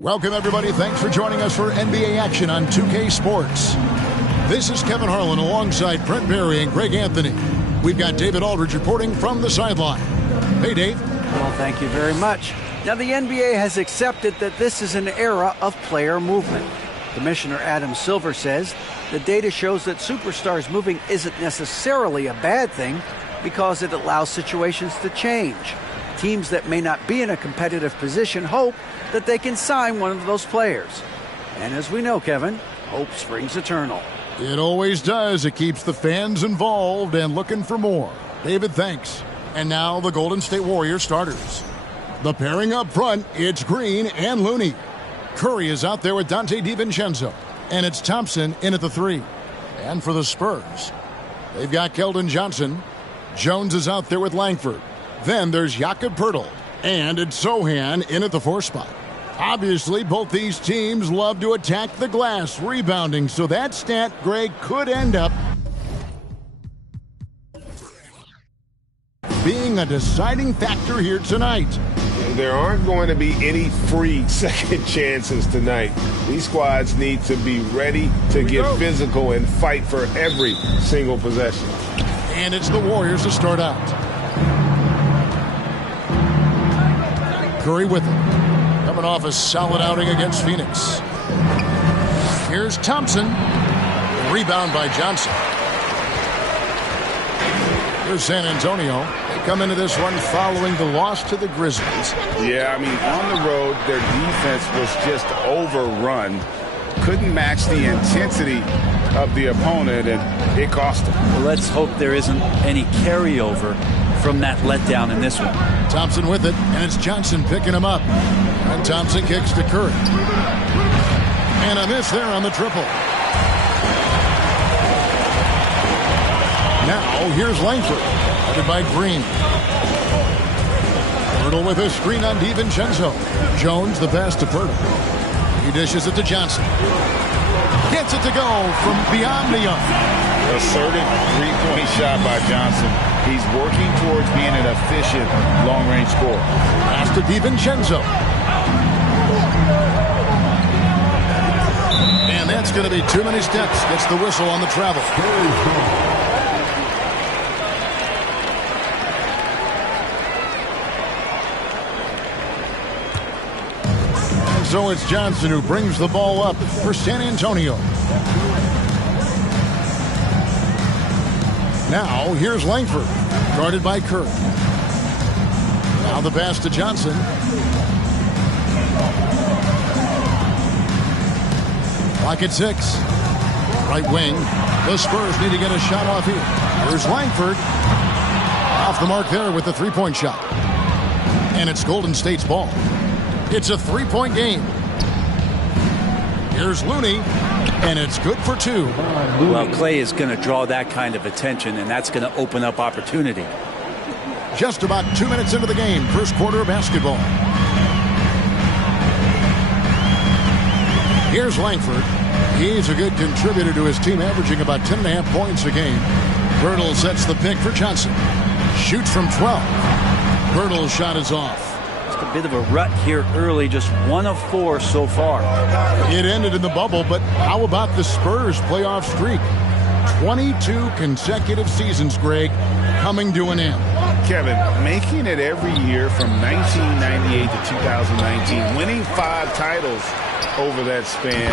Welcome, everybody. Thanks for joining us for NBA action on 2K Sports. This is Kevin Harlan alongside Brent Barry and Greg Anthony. We've got David Aldridge reporting from the sideline. Hey, Dave. Well, thank you very much. Now, the NBA has accepted that this is an era of player movement. Commissioner Adam Silver says the data shows that superstars moving isn't necessarily a bad thing because it allows situations to change. Teams that may not be in a competitive position hope that they can sign one of those players. And as we know, Kevin, hope springs eternal. It always does. It keeps the fans involved and looking for more. David, thanks. And now the Golden State Warriors starters. The pairing up front, it's Green and Looney. Curry is out there with Dante DiVincenzo. And it's Thompson in at the 3. And for the Spurs, they've got Keldon Johnson. Jones is out there with Langford. Then there's Jakob Poeltl. And it's Sohan in at the 4 spot. Obviously, both these teams love to attack the glass, rebounding. So that stat, Greg, could end up being a deciding factor here tonight. There aren't going to be any free second chances tonight. These squads need to be ready to get physical and fight for every single possession. And it's the Warriors to start out. Curry with it. Coming off a solid outing against Phoenix. Here's Thompson. Rebound by Johnson. Here's San Antonio. They come into this one following the loss to the Grizzlies. Yeah, I mean, on the road, their defense was just overrun. Couldn't match the intensity of the opponent, and it cost them. Well, let's hope there isn't any carryover from that letdown in this one. Thompson with it, and it's Johnson picking him up. And Thompson kicks to Curry. And a miss there on the triple. Now, here's Langford, headed by Green. Poeltl with a screen on DiVincenzo. Jones, the pass to Poeltl. He dishes it to Johnson. Gets it to go from beyond the arc. Assertive three-point shot by Johnson. He's working towards being an efficient long-range scorer. Pass to DiVincenzo. And that's going to be too many steps. Gets the whistle on the travel. And so it's Johnson who brings the ball up for San Antonio. Now, here's Langford, guarded by Curry. Now the pass to Johnson. Clock at 6. Right wing. The Spurs need to get a shot off here. Here's Langford. Off the mark there with the three-point shot. And it's Golden State's ball. It's a three-point game. Here's Looney. And it's good for 2. Well, Clay is going to draw that kind of attention, and that's going to open up opportunity. Just about 2 minutes into the game, first quarter of basketball. Here's Langford. He's a good contributor to his team, averaging about 10.5 points a game. Poeltl sets the pick for Johnson. Shoots from 12. Poeltl's shot is off. A bit of a rut here early, just 1 of 4 so far. It ended in the bubble, but how about the Spurs playoff streak? 22 consecutive seasons, Greg, coming to an end. Kevin, making it every year from 1998 to 2019, winning 5 titles over that span,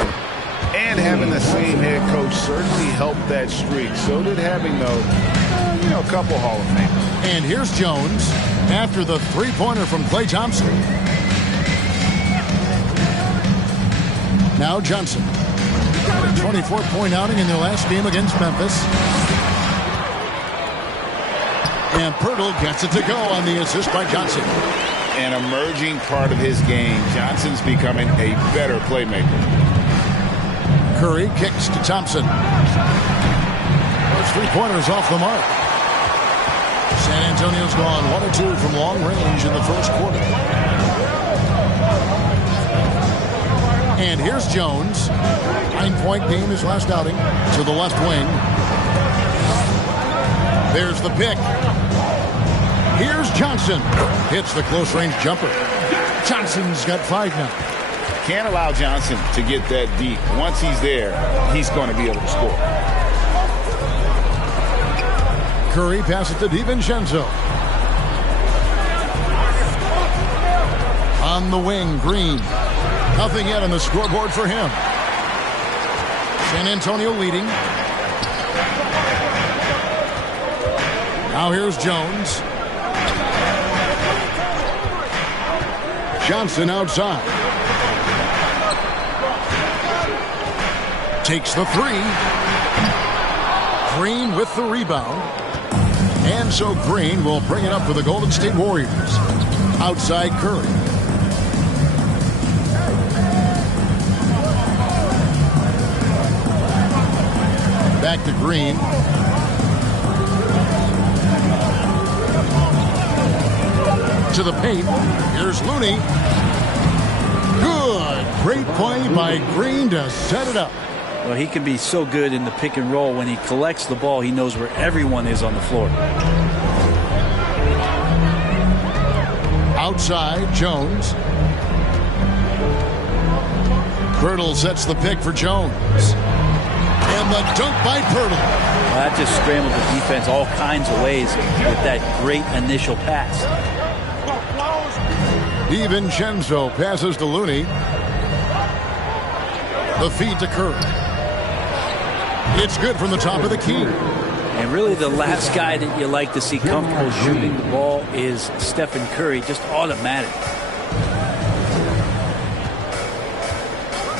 and having the same head coach certainly helped that streak. So did having, a couple Hall of Famers. And here's Jones after the three-pointer from Klay Thompson. Now Johnson. A 24-point outing in their last game against Memphis. And Poeltl gets it to go on the assist by Johnson. An emerging part of his game. Johnson's becoming a better playmaker. Curry kicks to Thompson. Those three-pointers off the mark. San Antonio's gone 1 of 2 from long range in the first quarter. And here's Jones. 9-point game his last outing to the left wing. There's the pick. Here's Johnson. Hits the close range jumper. Johnson's got 5 now. Can't allow Johnson to get that deep. Once he's there, he's going to be able to score. Curry passes to DiVincenzo. On the wing, Green. Nothing yet on the scoreboard for him. San Antonio leading. Now here's Jones. Johnson outside. Takes the three. Green with the rebound. And so Green will bring it up for the Golden State Warriors. Outside Curry. Back to Green. To the paint. Here's Looney. Good. Great play by Green to set it up. Well, he can be so good in the pick and roll. When he collects the ball, he knows where everyone is on the floor. Outside, Jones. Pirtle sets the pick for Jones. And the dunk by Pirtle. Well, that just scrambled the defense all kinds of ways with that great initial pass. DiVincenzo passes to Looney. The feed to Curry. It's good from the top of the key. And really the last guy that you like to see comfortable shooting the ball is Stephen Curry, just automatic.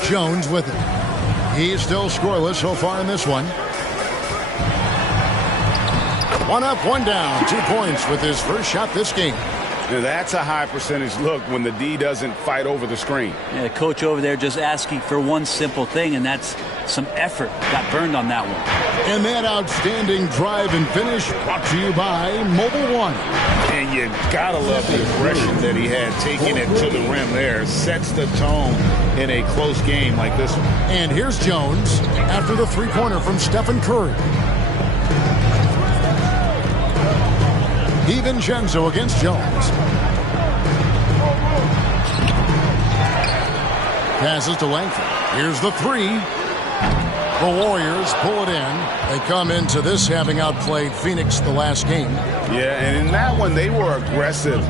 Jones with it. He's still scoreless so far in this one. One up, one down. 2 points with his first shot this game. Now that's a high percentage look when the D doesn't fight over the screen. Yeah, the coach over there just asking for one simple thing, and that's some effort. Got burned on that one. And that outstanding drive and finish brought to you by Mobile One. And you gotta love the aggression that he had taking it to the rim there. Sets the tone in a close game like this one. And here's Jones after the three-pointer from Stephen Curry. DiVincenzo against Jones. Passes to Langford. Here's the three. The Warriors pull it in. They come into this having outplayed Phoenix the last game. Yeah, and in that one, they were aggressive,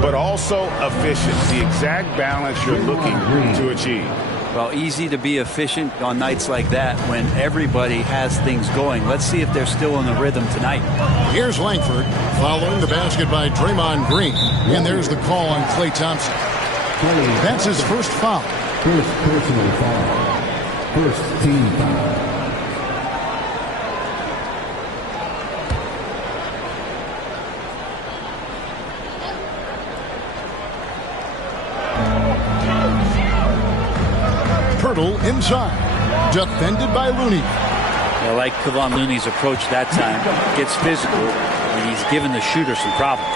but also efficient. The exact balance you're looking to achieve. Well, easy to be efficient on nights like that when everybody has things going. Let's see if they're still in the rhythm tonight. Here's Langford following the basket by Draymond Green. And there's the call on Klay Thompson. That's his first foul. First personal foul. First team foul. Pirtle inside. Defended by Looney. I like Kevon Looney's approach that time. Gets physical, and he's given the shooter some problems.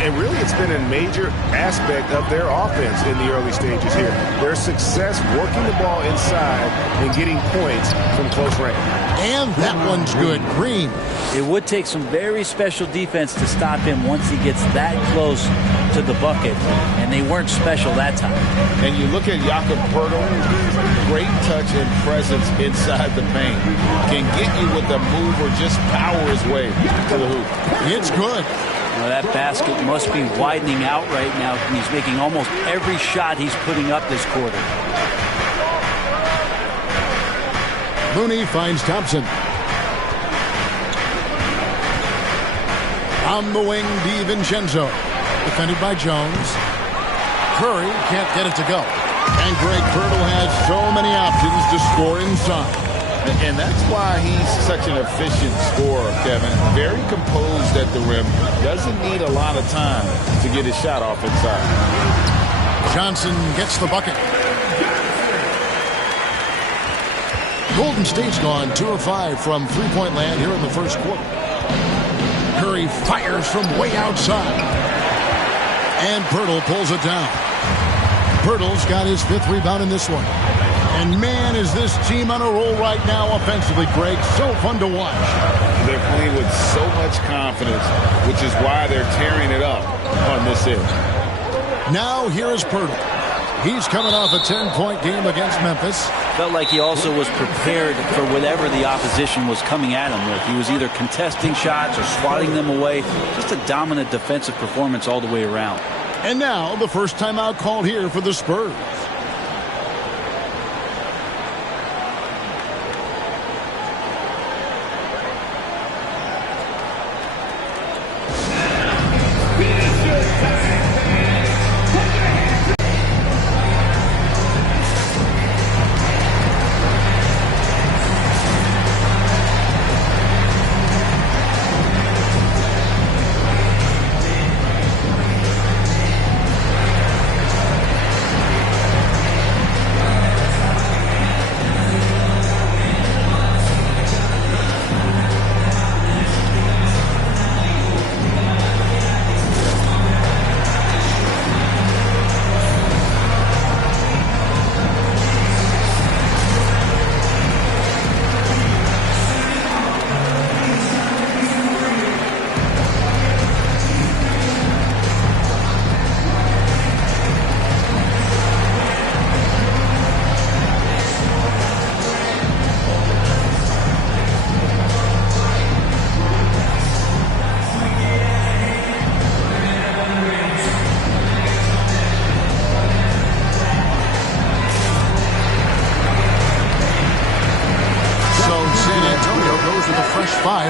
And really, it's been a major aspect of their offense in the early stages here. Their success working the ball inside and getting points from close range. And that one's good. Green. It would take some very special defense to stop him once he gets that close to the bucket, and they weren't special that time. And you look at Jakob Poeltl, great touch and presence inside the paint. Can get you with a move or just power his way to the hoop. It's good. Well, that basket must be widening out right now. He's making almost every shot he's putting up this quarter. Looney finds Thompson. On the wing, DiVincenzo. Defended by Jones. Curry can't get it to go. And Greg Pirtle has so many options to score inside. And that's why he's such an efficient scorer, Kevin. Very composed at the rim. Doesn't need a lot of time to get his shot off inside. Johnson gets the bucket. Golden State's gone 2 of 5 from three-point land here in the first quarter. Curry fires from way outside. And Pirtle pulls it down. Pirtle's got his 5th rebound in this one. And man, is this team on a roll right now offensively, Greg. So fun to watch. They're playing with so much confidence, which is why they're tearing it up on this end. Now here is Pirtle. He's coming off a 10-point game against Memphis. Felt like he also was prepared for whatever the opposition was coming at him with. He was either contesting shots or swatting them away. Just a dominant defensive performance all the way around. And now the first timeout called here for the Spurs.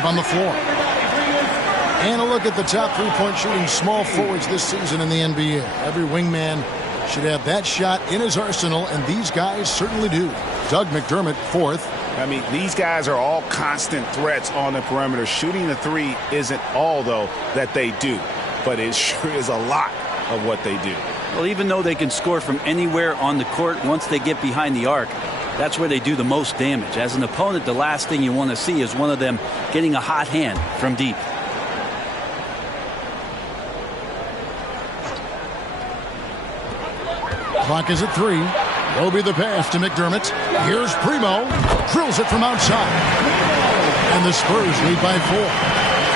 On the floor. And a look at the top three-point shooting small forwards this season in the NBA. Every wingman should have that shot in his arsenal, and these guys certainly do. Doug McDermott, fourth. I mean, these guys are all constant threats on the perimeter. Shooting the three isn't all, though, that they do, but it sure is a lot of what they do. Well, even though they can score from anywhere on the court, once they get behind the arc, that's where they do the most damage. As an opponent, the last thing you want to see is one of them getting a hot hand from deep. Clock is at 3. Will be the pass to McDermott. Here's Primo. Drills it from outside. And the Spurs lead by 4.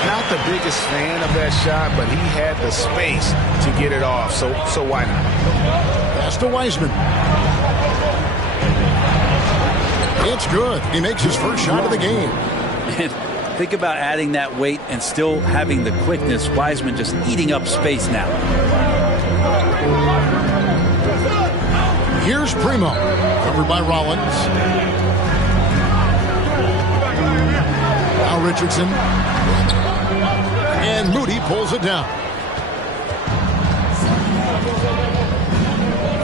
Not the biggest fan of that shot, but he had the space to get it off, so why not? Pass to Wiseman. It's good. He makes his first shot of the game. And think about adding that weight and still having the quickness. Wiseman just eating up space now. Here's Primo. Covered by Rollins. Now Richardson. And Moody pulls it down.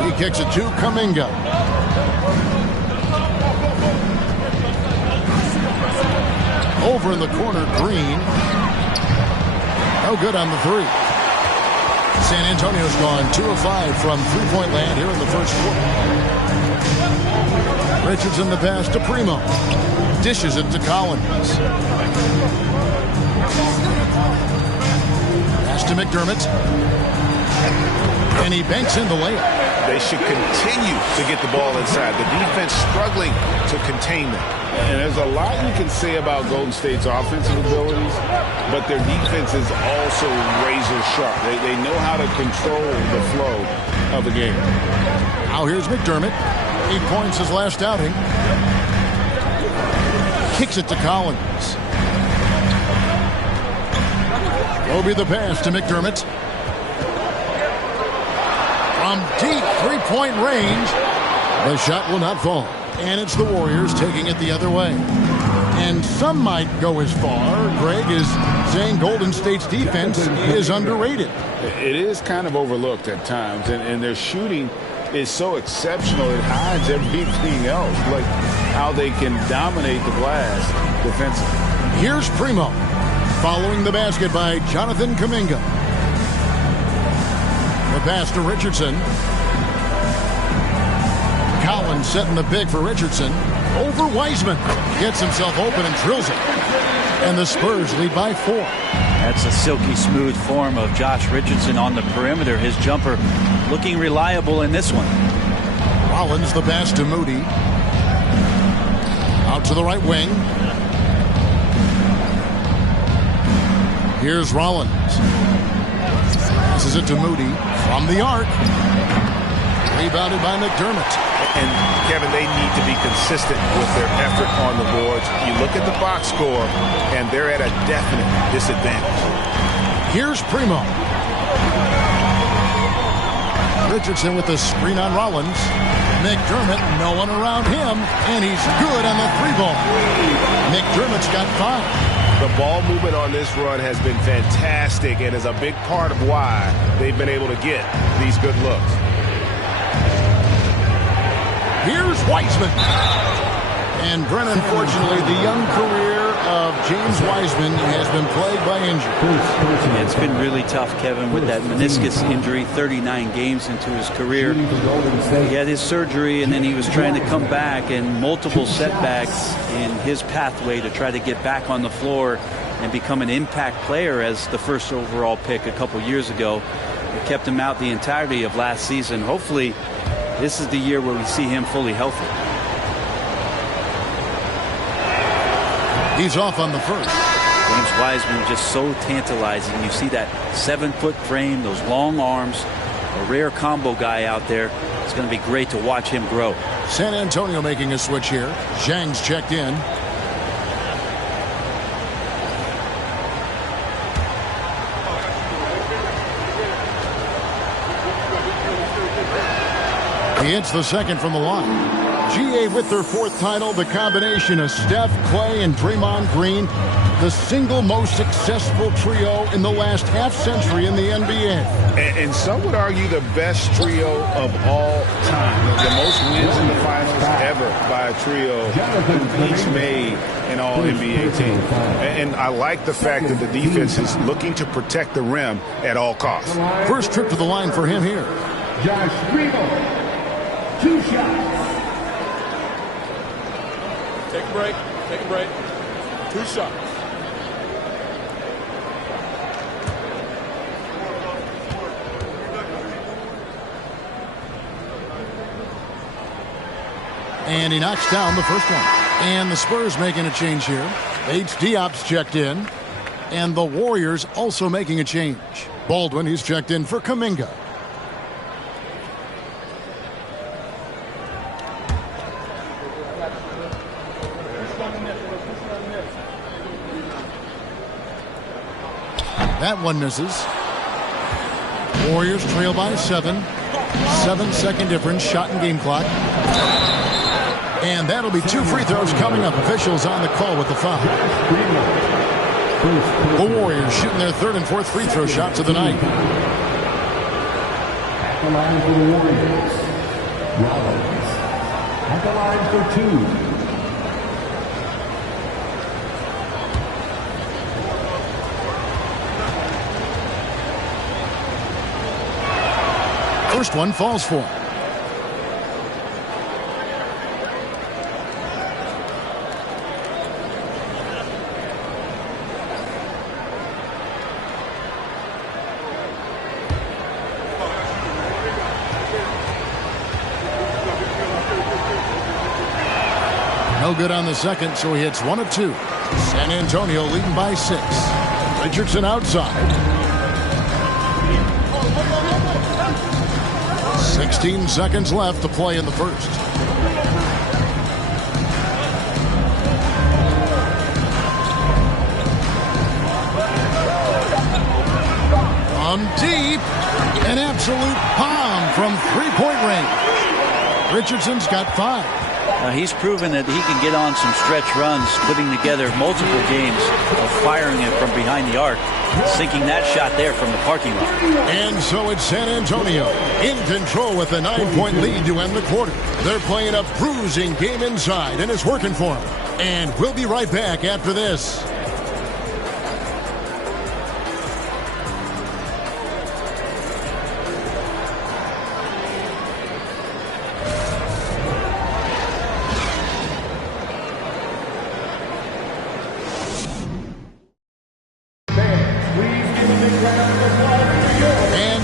He kicks it to Kuminga. Over in the corner, Green. No good on the three. San Antonio's gone 2 of 5 from three-point land here in the first quarter. Richardson the pass to Primo. Dishes it to Collins. Pass to McDermott. And he banks in the layup. They should continue to get the ball inside. The defense struggling to contain them. And there's a lot you can say about Golden State's offensive abilities, but their defense is also razor sharp. They know how to control the flow of the game. Now here's McDermott. 8 points his last outing. Kicks it to Collins. Will be the pass to McDermott. From deep three-point range, the shot will not fall. And it's the Warriors taking it the other way. And some might go as far, Greg, is saying Golden State's defense is underrated. It is kind of overlooked at times, and their shooting is so exceptional it hides everything else, like how they can dominate the glass defensively. Here's Primo, following the basket by Jonathan Kuminga. The pass to Richardson. Collins setting the pick for Richardson. Over Wiseman. Gets himself open and drills it. And the Spurs lead by 4. That's a silky smooth form of Josh Richardson on the perimeter. His jumper looking reliable in this one. Rollins the pass to Moody. Out to the right wing. Here's Rollins. Passes it to Moody from the arc. Rebounded by McDermott. And, Kevin, they need to be consistent with their effort on the boards. You look at the box score, and they're at a definite disadvantage. Here's Primo. Richardson with the screen on Rollins. McDermott, no one around him, and he's good on the 3-ball. McDermott's got 5. The ball movement on this run has been fantastic and is a big part of why they've been able to get these good looks. Here's Wiseman. And Brent, unfortunately, the young career of James Wiseman has been plagued by injury. It's been really tough, Kevin, with that meniscus injury, 39 games into his career. He had his surgery, and then he was trying to come back, and multiple setbacks in his pathway to try to get back on the floor and become an impact player as the first overall pick a couple years ago. It kept him out the entirety of last season. Hopefully, this is the year where we see him fully healthy. He's off on the first. James Wiseman just so tantalizing. You see that 7-foot frame, those long arms, a rare combo guy out there. It's going to be great to watch him grow. San Antonio making a switch here. Zhang's checked in. He hits the second from the line. GA with their 4th title, the combination of Steph, Clay, and Draymond Green, the single most successful trio in the last half-century in the NBA. And some would argue the best trio of all time. The most wins in the finals ever by a trio who each made an all-NBA team. And I like the fact that the defense is looking to protect the rim at all costs. First trip to the line for him here. Josh Green, 2 shots. Take a break. Take a break. 2 shots. And he knocks down the first one. And the Spurs making a change here. Diop's checked in. And the Warriors also making a change. Baldwin, he's checked in for Kuminga. That one misses. Warriors trail by 7. 7-second difference, shot and game clock. And that'll be 2 free throws coming up. Officials on the call with the foul. The Warriors shooting their 3rd and 4th free throw shots of the night. At the line for the Warriors, Rollins. At the line for 2. First one falls for him. No good on the second, so he hits 1 of 2. San Antonio leading by 6. Richardson outside. 16 seconds left to play in the first. From deep, an absolute bomb from 3-point range. Richardson's got 5. He's proven that he can get on some stretch runs, putting together multiple games of firing it from behind the arc, sinking that shot there from the parking lot. And so it's San Antonio in control with a 9-point lead to end the quarter. They're playing a bruising game inside, and it's working for them. And we'll be right back after this.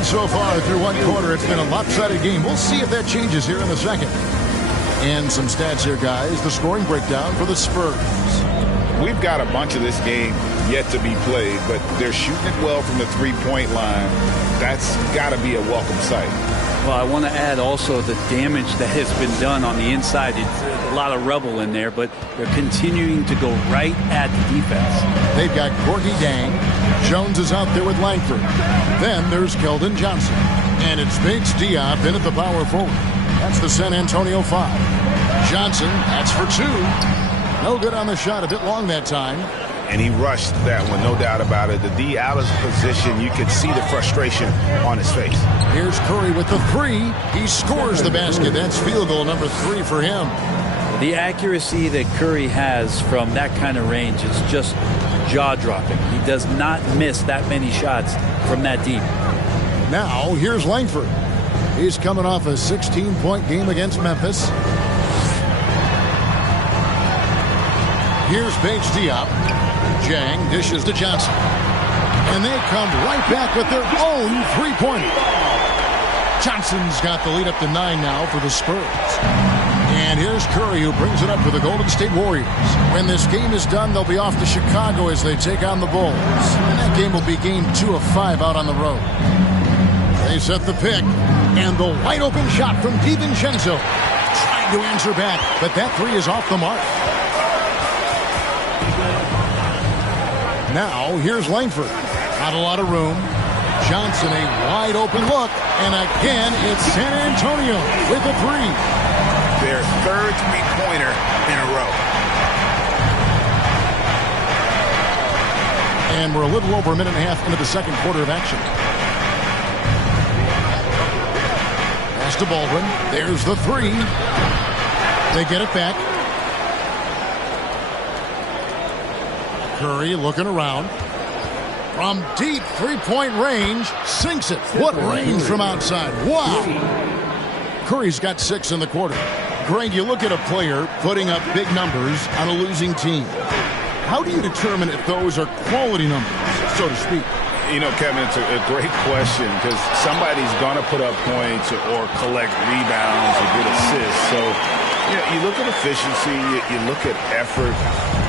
So far through one quarter, it's been a lopsided game. We'll see if that changes here in the second. And some stats here, guys. The scoring breakdown for the Spurs. We've got a bunch of this game yet to be played, but they're shooting it well from the three-point line. That's got to be a welcome sight. Well, I want to add also the damage that has been done on the inside. It's a lot of rubble in there, but they're continuing to go right at the defense. They've got Corky Dang. Jones is out there with Langford. Then there's Keldon Johnson. And it's Bates Diop in at the power forward. That's the San Antonio 5. Johnson, that's for 2. No good on the shot, a bit long that time. And he rushed that one, no doubt about it. The D out of position, you could see the frustration on his face. Here's Curry with the 3. He scores the basket. That's field goal number 3 for him. The accuracy that Curry has from that kind of range is just jaw-dropping. He does not miss that many shots from that deep. Now, here's Langford. He's coming off a 16-point game against Memphis. Here's Bates Diop. Jang dishes to Johnson. And they come right back with their own three-pointer. Johnson's got the lead up to 9 now for the Spurs. And here's Curry, who brings it up for the Golden State Warriors. When this game is done, they'll be off to Chicago as they take on the Bulls. And that game will be game 2 of 5 out on the road. They set the pick. And the wide-open shot from DiVincenzo. Trying to answer back, but that 3 is off the mark. Now, here's Langford. Not a lot of room. Johnson, a wide-open look. And again, it's San Antonio with a 3. Their third three-pointer in a row. And we're a little over a minute and a half into the second quarter of action. Pass to Baldwin. There's the 3. They get it back. Curry looking around. From deep three-point range, sinks it. What range from outside. Wow. Curry's got 6 in the quarter. Greg, you look at a player putting up big numbers on a losing team. How do you determine if those are quality numbers, so to speak? You know, Kevin, it's a great question because somebody's going to put up points or collect rebounds or get assists. So, you look at efficiency, you look at effort,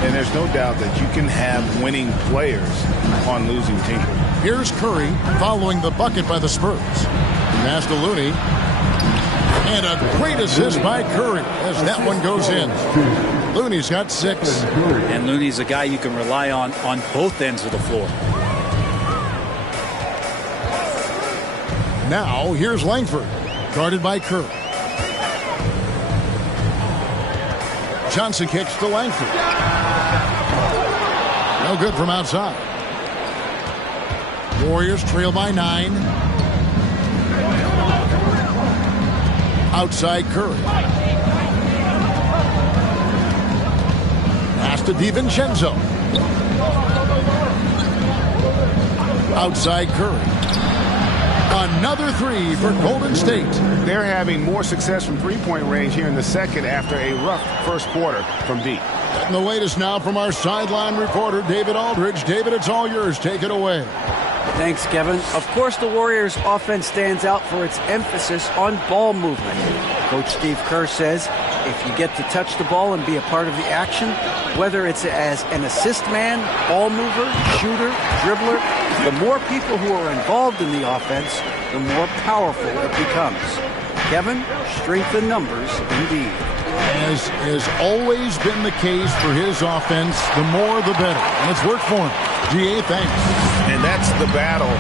and there's no doubt that you can have winning players on losing teams. Here's Curry following the bucket by the Spurs. Pass to Looney. And a great assist by Curry as that one goes in. Looney's got 6. And Looney's a guy you can rely on both ends of the floor. Now, here's Langford, guarded by Curry. Johnson kicks to Langford. No good from outside. Warriors trail by 9. Outside Curry. Pass to DiVincenzo. Outside Curry. Another 3 for Golden State. They're having more success from three-point range here in the second after a rough first quarter from deep. And the latest now from our sideline reporter, David Aldridge. David, it's all yours. Take it away. Thanks, Kevin. Of course, the Warriors' offense stands out for its emphasis on ball movement. Coach Steve Kerr says if you get to touch the ball and be a part of the action, whether it's as an assist man, ball mover, shooter, dribbler, the more people who are involved in the offense, the more powerful it becomes. Kevin, strength in numbers indeed. As has always been the case for his offense, the more the better. And it's worked for him. GA, thanks. And that's the battle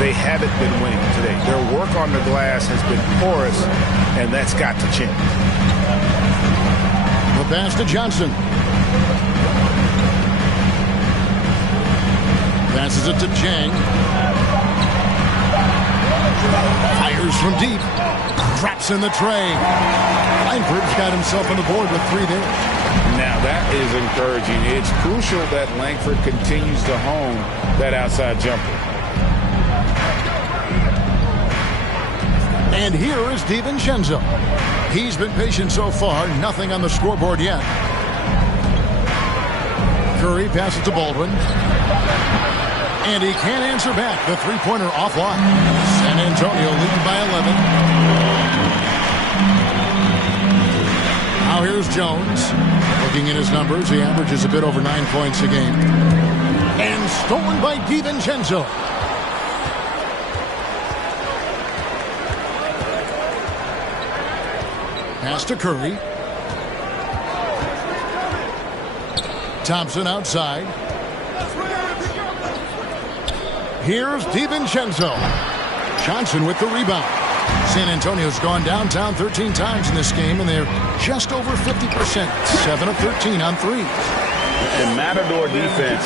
they haven't been winning today. Their work on the glass has been porous, and that's got to change. The pass to Johnson. Passes it to Jang. Fires from deep. Drops in the tray. Langford's got himself on the board with 3 there. Now that is encouraging. It's crucial that Langford continues to hone that outside jumper. And here is DiVincenzo. He's been patient so far. Nothing on the scoreboard yet. Curry passes to Baldwin. And he can't answer back. The three-pointer offline. San Antonio leading by 11. Now here's Jones. Looking at his numbers, he averages a bit over 9 points a game. And stolen by DiVincenzo. Pass to Curry. Thompson outside. Here's DiVincenzo. Johnson with the rebound. San Antonio's gone downtown 13 times in this game, and they're just over 50%. 7 of 13 on threes. And Matador defense,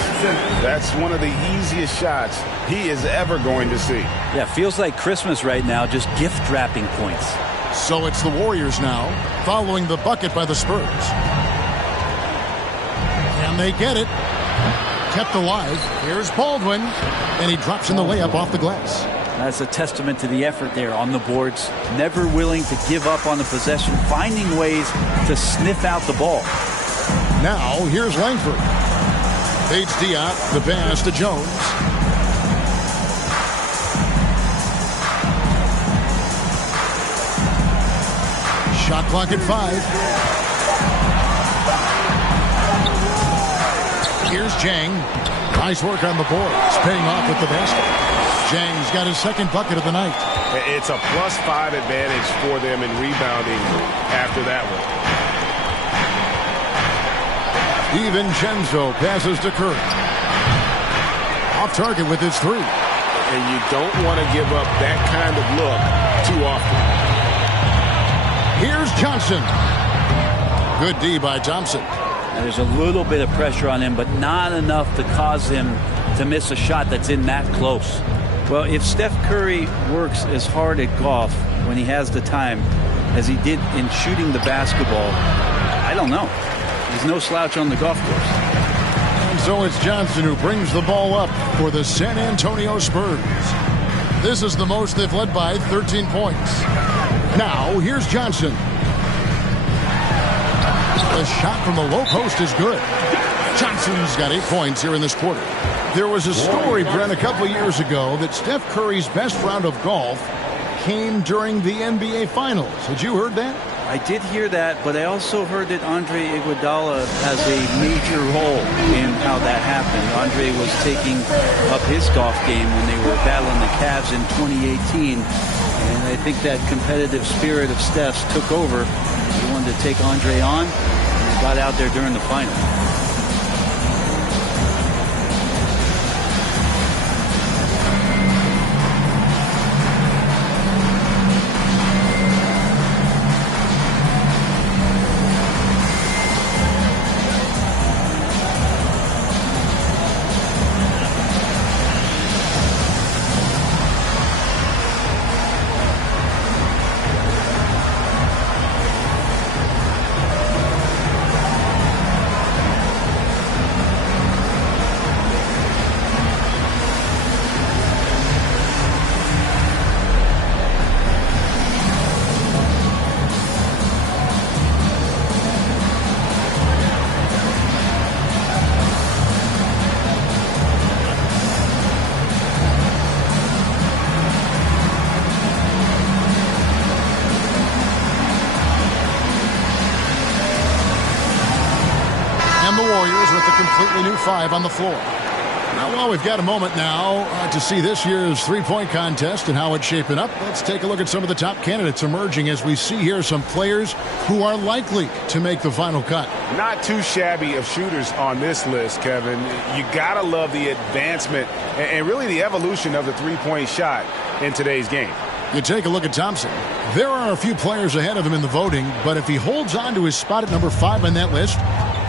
that's one of the easiest shots he is ever going to see. Yeah, feels like Christmas right now, just gift wrapping points. So it's the Warriors now, following the bucket by the Spurs. Can they get it? Kept alive. Here's Baldwin, and he drops in the layup off the glass. That's a testament to the effort there on the boards. Never willing to give up on the possession, finding ways to sniff out the ball. Now, here's Langford. Bates Diop, the pass to Jones. Shot clock at 5. Here's Jang. Nice work on the boards, paying off with the basket. Jang's got his second bucket of the night. It's a +5 advantage for them in rebounding after that one. DiVincenzo passes to Curry. Off target with his 3. And you don't want to give up that kind of look too often. Here's Johnson. Good D by Thompson. There's a little bit of pressure on him, but not enough to cause him to miss a shot that's in that close. Well, if Steph Curry works as hard at golf when he has the time as he did in shooting the basketball, I don't know. He's no slouch on the golf course. And so it's Johnson who brings the ball up for the San Antonio Spurs. This is the most they've led by 13 points. Now, here's Johnson. The shot from the low post is good. Johnson's got 8 points here in this quarter. There was a story, Brent, a couple years ago that Steph Curry's best round of golf came during the NBA Finals. Had you heard that? I did hear that, but I also heard that Andre Iguodala has a major role in how that happened. Andre was taking up his golf game when they were battling the Cavs in 2018, and I think that competitive spirit of Steph's took over. He wanted to take Andre on, and he got out there during the final. Completely new 5 on the floor. Now, well, we've got a moment now to see this year's three-point contest and how it's shaping up. Let's take a look at some of the top candidates emerging as we see here some players who are likely to make the final cut. Not too shabby of shooters on this list, Kevin. You got to love the advancement and really the evolution of the three-point shot in today's game. You take a look at Thompson. There are a few players ahead of him in the voting, but if he holds on to his spot at number 5 on that list,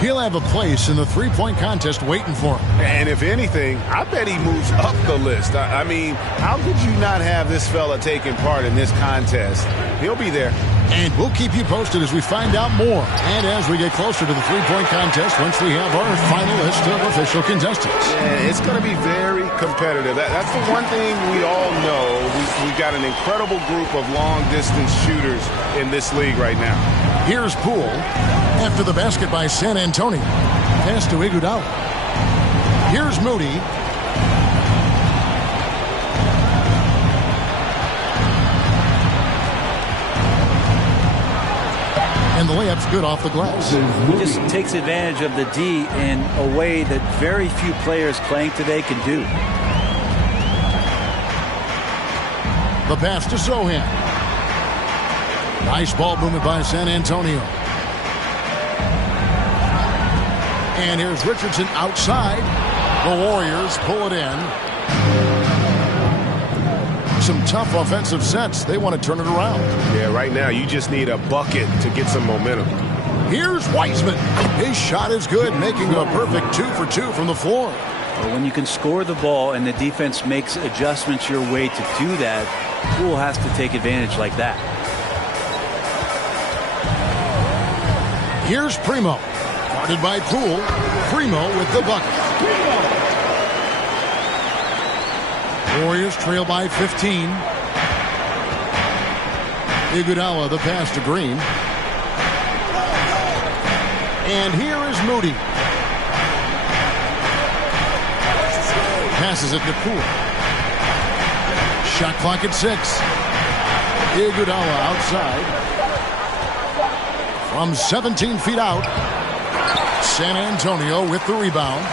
he'll have a place in the three-point contest waiting for him. And if anything, I bet he moves up the list. I mean, how could you not have this fella taking part in this contest? He'll be there. And we'll keep you posted as we find out more and as we get closer to the three-point contest once we have our final list of official contestants. Yeah, it's going to be very competitive. That's the one thing we all know. We've got an incredible group of long-distance shooters in this league right now. Here's Poole after the basket by San Antonio. Pass to Iguodala. Here's Moody. And the layup steps good off the glass. He just takes advantage of the D in a way that very few players playing today can do. The pass to Sohan. Nice ball movement by San Antonio. And here's Richardson outside. The Warriors pull it in. Some tough offensive sets. They want to turn it around. Yeah, right now you just need a bucket to get some momentum. Here's Wiseman. His shot is good, making a perfect 2 for 2 from the floor. Well, when you can score the ball and the defense makes adjustments your way to do that, Poole has to take advantage like that. Here's Primo. Guarded by Poole. Primo with the bucket. Warriors trail by 15. Iguodala the pass to Green. And here is Moody. Passes it to Poole. Shot clock at 6. Iguodala outside. From 17 feet out. San Antonio with the rebound.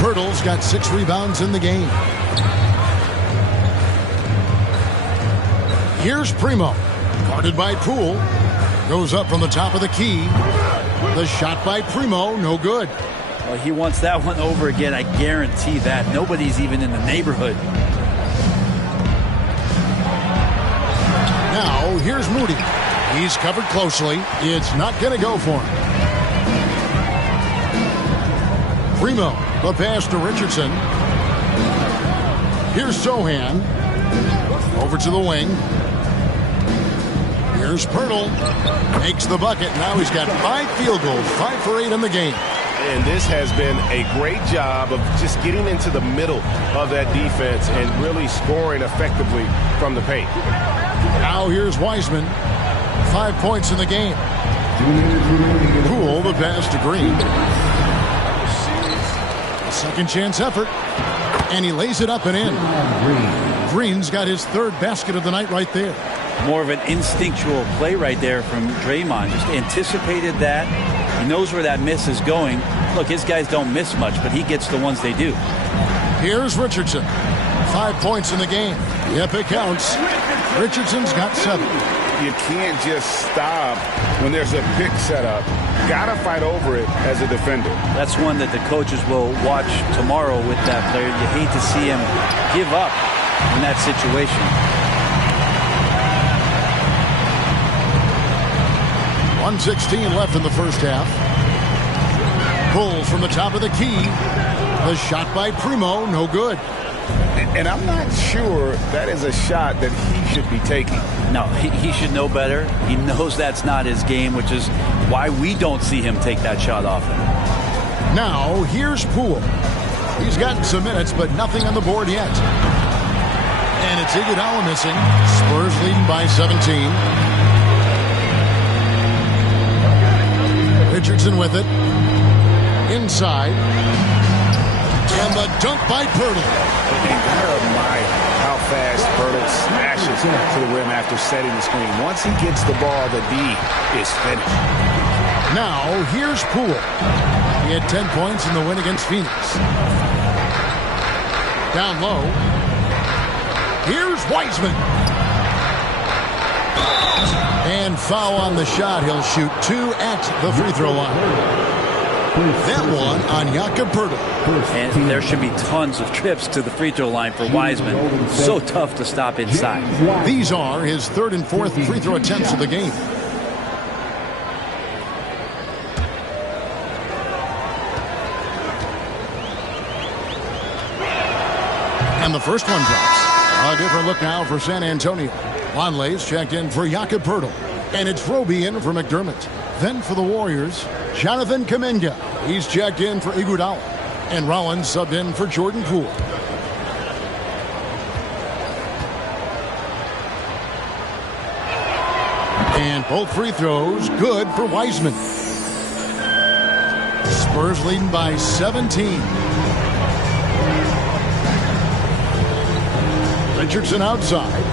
Pirtle's got 6 rebounds in the game. Here's Primo. Guarded by Poole. Goes up from the top of the key. The shot by Primo, no good. Well, he wants that one over again. I guarantee that. Nobody's even in the neighborhood. Now, here's Moody. He's covered closely. It's not going to go for him. Primo, the pass to Richardson. Here's Sohan. Over to the wing. Here's Pirtle. Makes the bucket. Now he's got 5 field goals, 5 for 8 in the game. And this has been a great job of just getting into the middle of that defense and really scoring effectively from the paint. Now here's Wiseman. 5 points in the game. Poole, the pass to Green. A second chance effort. And he lays it up and in. Green's got his 3rd basket of the night right there. More of an instinctual play right there from Draymond. Just anticipated that. He knows where that miss is going. Look, his guys don't miss much, but he gets the ones they do. Here's Richardson. 5 points in the game. Yep, it counts. Richardson's got 7. You can't just stop when there's a pick set up. Gotta fight over it as a defender. That's one that the coaches will watch tomorrow with that player. You hate to see him give up in that situation. 1:16 left in the first half. Pulls from the top of the key. The shot by Primo, no good. And I'm not sure that is a shot that he should be taking. No, he should know better. He knows that's not his game, which is why we don't see him take that shot often. Now, here's Poole. He's gotten some minutes, but nothing on the board yet. And it's Iguodala missing. Spurs leading by 17. Richardson with it. Inside. And the dunk by Pirtle. And gotta admire how fast Pirtle smashes to the rim after setting the screen. Once he gets the ball, the D is finished. Now, here's Poole. He had 10 points in the win against Phoenix. Down low. Here's Wiseman. And foul on the shot. He'll shoot 2 at the free throw line. That one on Jakob Pirtle. And there should be tons of trips to the free throw line for Wiseman. So tough to stop inside. These are his 3rd and 4th free throw attempts of the game. And the first one drops. A different look now for San Antonio. Lonley's checked in for Jakob Pirtle. And it's Roby in for McDermott. Then for the Warriors, Jonathan Kuminga. He's checked in for Iguodala. And Rollins subbed in for Jordan Poole. And both free throws good for Wiseman. Spurs leading by 17. Richardson outside.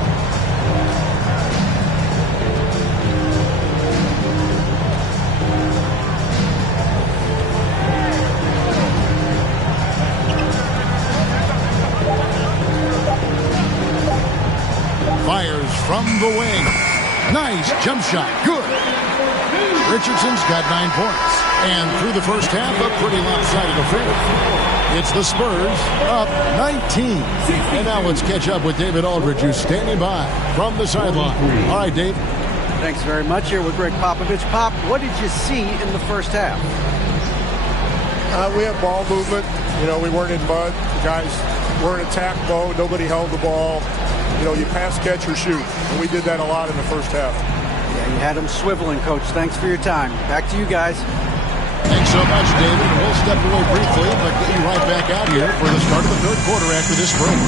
Fires from the wing. Nice jump shot. Good. Richardson's got 9 points. And through the first half, a pretty lopsided affair. It's the Spurs up 19. And now let's catch up with David Aldridge, who's standing by from the sideline. All right, Dave. Thanks very much. Here with Greg Popovich. Pop, what did you see in the first half? We had ball movement. You know, we weren't in mud. The guys were in attack mode. Nobody held the ball. You know, you pass, catch, or shoot. And we did that a lot in the first half. Yeah, you had them swiveling, Coach. Thanks for your time. Back to you guys. Thanks so much, David. We'll step away briefly, but get you right back out here for the start of the third quarter after this break.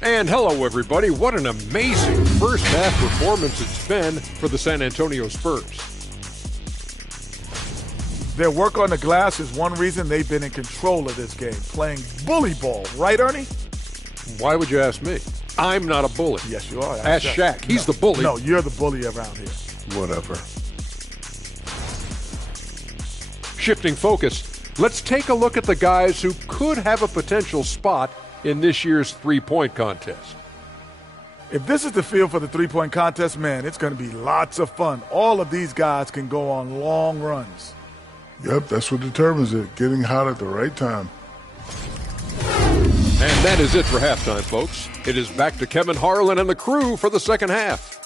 And hello, everybody. What an amazing first half performance it's been for the San Antonio Spurs. Their work on the glass is one reason they've been in control of this game, playing bully ball. Right, Ernie? Why would you ask me? I'm not a bully. Yes, you are. Ask Shaq. He's the bully. No, you're the bully around here. Whatever. Shifting focus, let's take a look at the guys who could have a potential spot in this year's three-point contest. If this is the field for the three-point contest, man, it's going to be lots of fun. All of these guys can go on long runs. Yep, that's what determines it, getting hot at the right time. And that is it for halftime, folks. It is back to Kevin Harlan and the crew for the second half.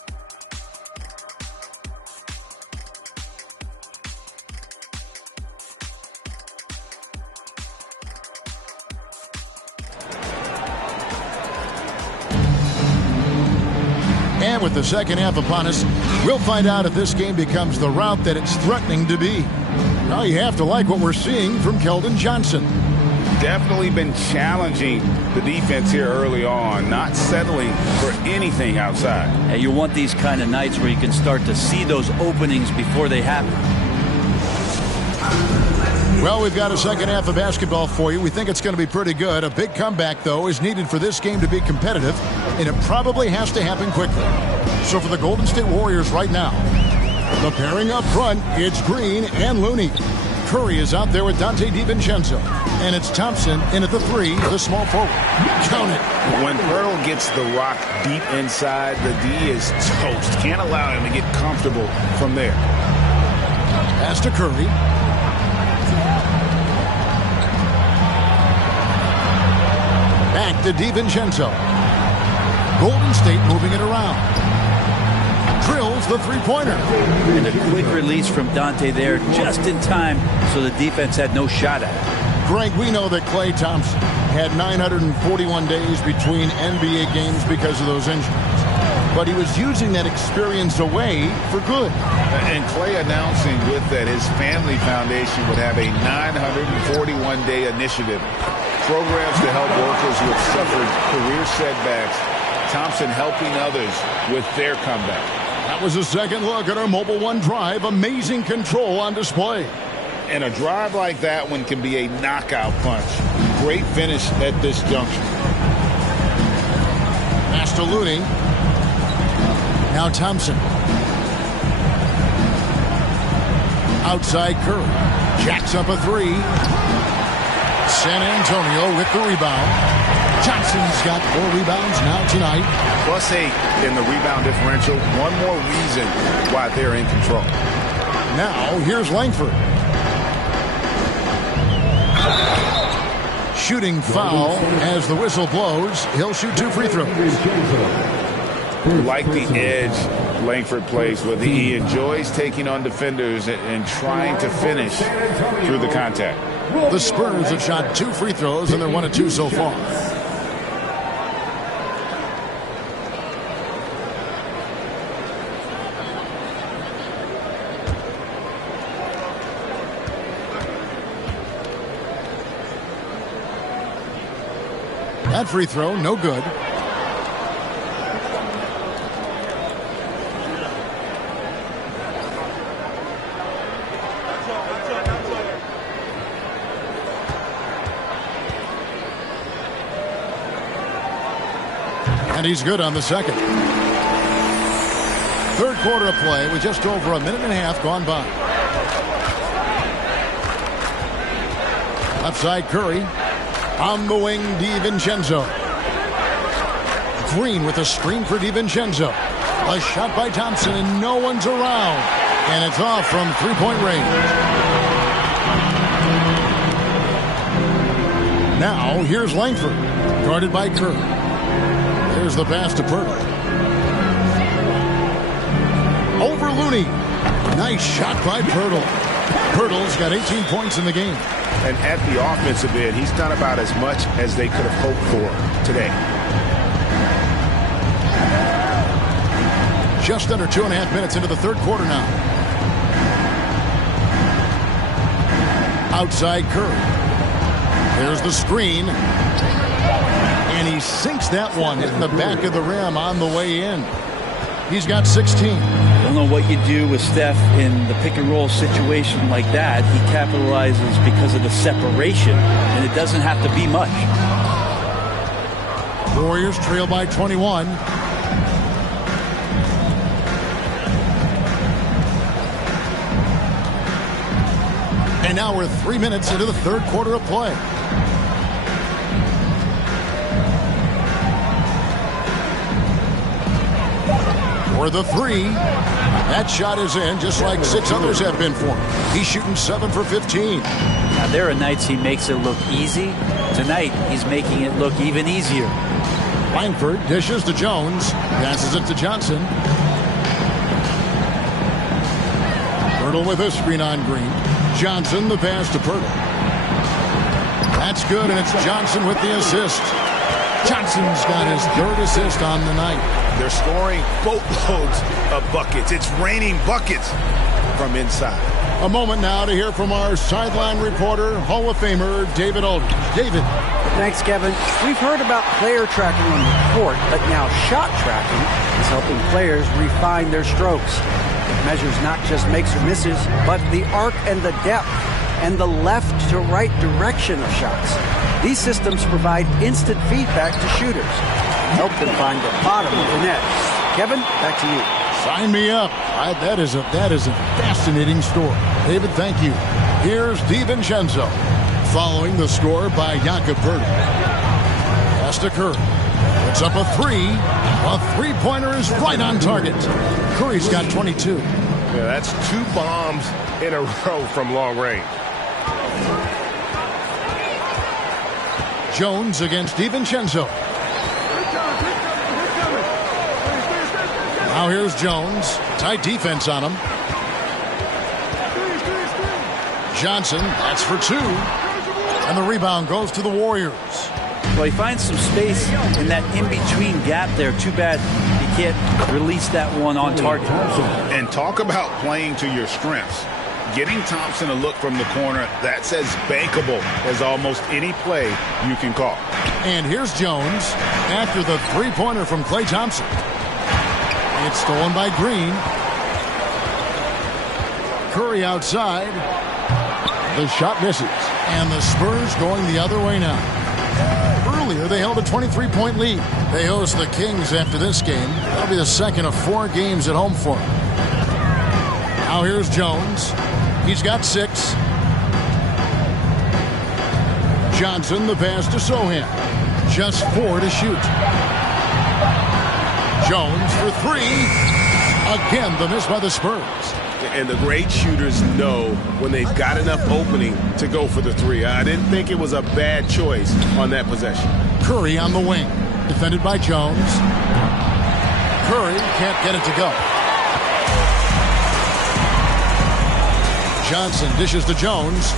And with the second half upon us, we'll find out if this game becomes the route that it's threatening to be. Now you have to like what we're seeing from Keldon Johnson. Definitely been challenging the defense here early on, not settling for anything outside. And you want these kind of nights where you can start to see those openings before they happen. Well, we've got a second half of basketball for you. We think it's going to be pretty good. A big comeback, though, is needed for this game to be competitive, and it probably has to happen quickly. So for the Golden State Warriors right now, the pairing up front, it's Green and Looney. Curry is out there with Dante DiVincenzo, and it's Thompson in at the three, the small forward. Count it. When Pearl gets the rock deep inside, the D is toast. Can't allow him to get comfortable from there. Pass to Curry. Back to DiVincenzo. Golden State moving it around. Drills the three-pointer. And a quick release from Dante there just in time so the defense had no shot at it. Greg, we know that Klay Thompson had 941 days between NBA games because of those injuries. But he was using that experience away for good. And Klay announcing with that his family foundation would have a 941-day initiative. Programs to help workers who have suffered career setbacks. Thompson helping others with their comeback. That was a second look at our Mobile One drive. Amazing control on display. And a drive like that one can be a knockout punch. Great finish at this juncture. Pass to Looney. Now Thompson. Outside Curry. Jacks up a three. San Antonio with the rebound. Johnson's got 4 rebounds now tonight. +8 in the rebound differential. One more reason why they're in control. Now, here's Langford. Shooting foul as the whistle blows. He'll shoot 2 free throws. Like the edge Langford plays with. He enjoys taking on defenders and trying to finish through the contact. The Spurs have shot 2 free throws, and they're 1 of 2 so far. That free throw, no good. And he's good on the second. Third quarter of play with just over a minute and a half gone by. Left side Curry. On the wing, DiVincenzo. Green with a screen for DiVincenzo. A shot by Thompson, and no one's around. And it's off from 3-point range. Now, here's Langford, guarded by Curry. There's the pass to Pirtle. Over Looney. Nice shot by Pirtle. Pirtle's got 18 points in the game. And at the offensive end, he's done about as much as they could have hoped for today. Just under 2.5 minutes into the third quarter now. Outside Curry. There's the screen. And he sinks that one, hitting the back of the rim on the way in. He's got 16. I don't know what you do with Steph in the pick and roll situation like that. He capitalizes because of the separation, and it doesn't have to be much. Warriors trail by 21. And now we're 3 minutes into the third quarter of play. For the three. That shot is in, just like 6 others have been for him. He's shooting 7 for 15. Now, there are nights he makes it look easy. Tonight, he's making it look even easier. Langford dishes to Jones. Passes it to Johnson. Pirtle with a screen on Green. Johnson, the pass to Pirtle. That's good, and it's Johnson with the assist. Johnson's got his 3rd assist on the night. They're scoring boatloads of buckets. It's raining buckets from inside. A moment now to hear from our sideline reporter, Hall of Famer David Aldridge. David. Thanks, Kevin. We've heard about player tracking on the court, but now shot tracking is helping players refine their strokes. It measures not just makes or misses, but the arc and the depth and the left to right direction of shots. These systems provide instant feedback to shooters. Help them find the bottom of the net. Kevin, back to you. Sign me up. That is a fascinating story. David, thank you. Here's DiVincenzo, following the score by Jakob Pirtle. Pass to Curry. Puts up a three. A three-pointer is right on target. Curry's got 22. Yeah, that's 2 bombs in a row from long range. Jones against DiVincenzo. Now here's Jones. Tight defense on him. Johnson, that's for 2. And the rebound goes to the Warriors. Well, he finds some space in that in-between gap there. Too bad he can't release that one on target. And talk about playing to your strengths. Getting Thompson a look from the corner, that's as bankable as almost any play you can call. And here's Jones after the three-pointer from Klay Thompson. It's stolen by Green. Curry outside. The shot misses. And the Spurs going the other way now. Earlier, they held a 23-point lead. They host the Kings after this game. That'll be the second of 4 games at home for them. Now here's Jones. He's got 6. Johnson, the pass to Sohan. Just 4 to shoot. Jones for 3. Again, the miss by the Spurs. And the great shooters know when they've got enough opening to go for the 3. I didn't think it was a bad choice on that possession. Curry on the wing. Defended by Jones. Curry can't get it to go. Johnson dishes to Jones.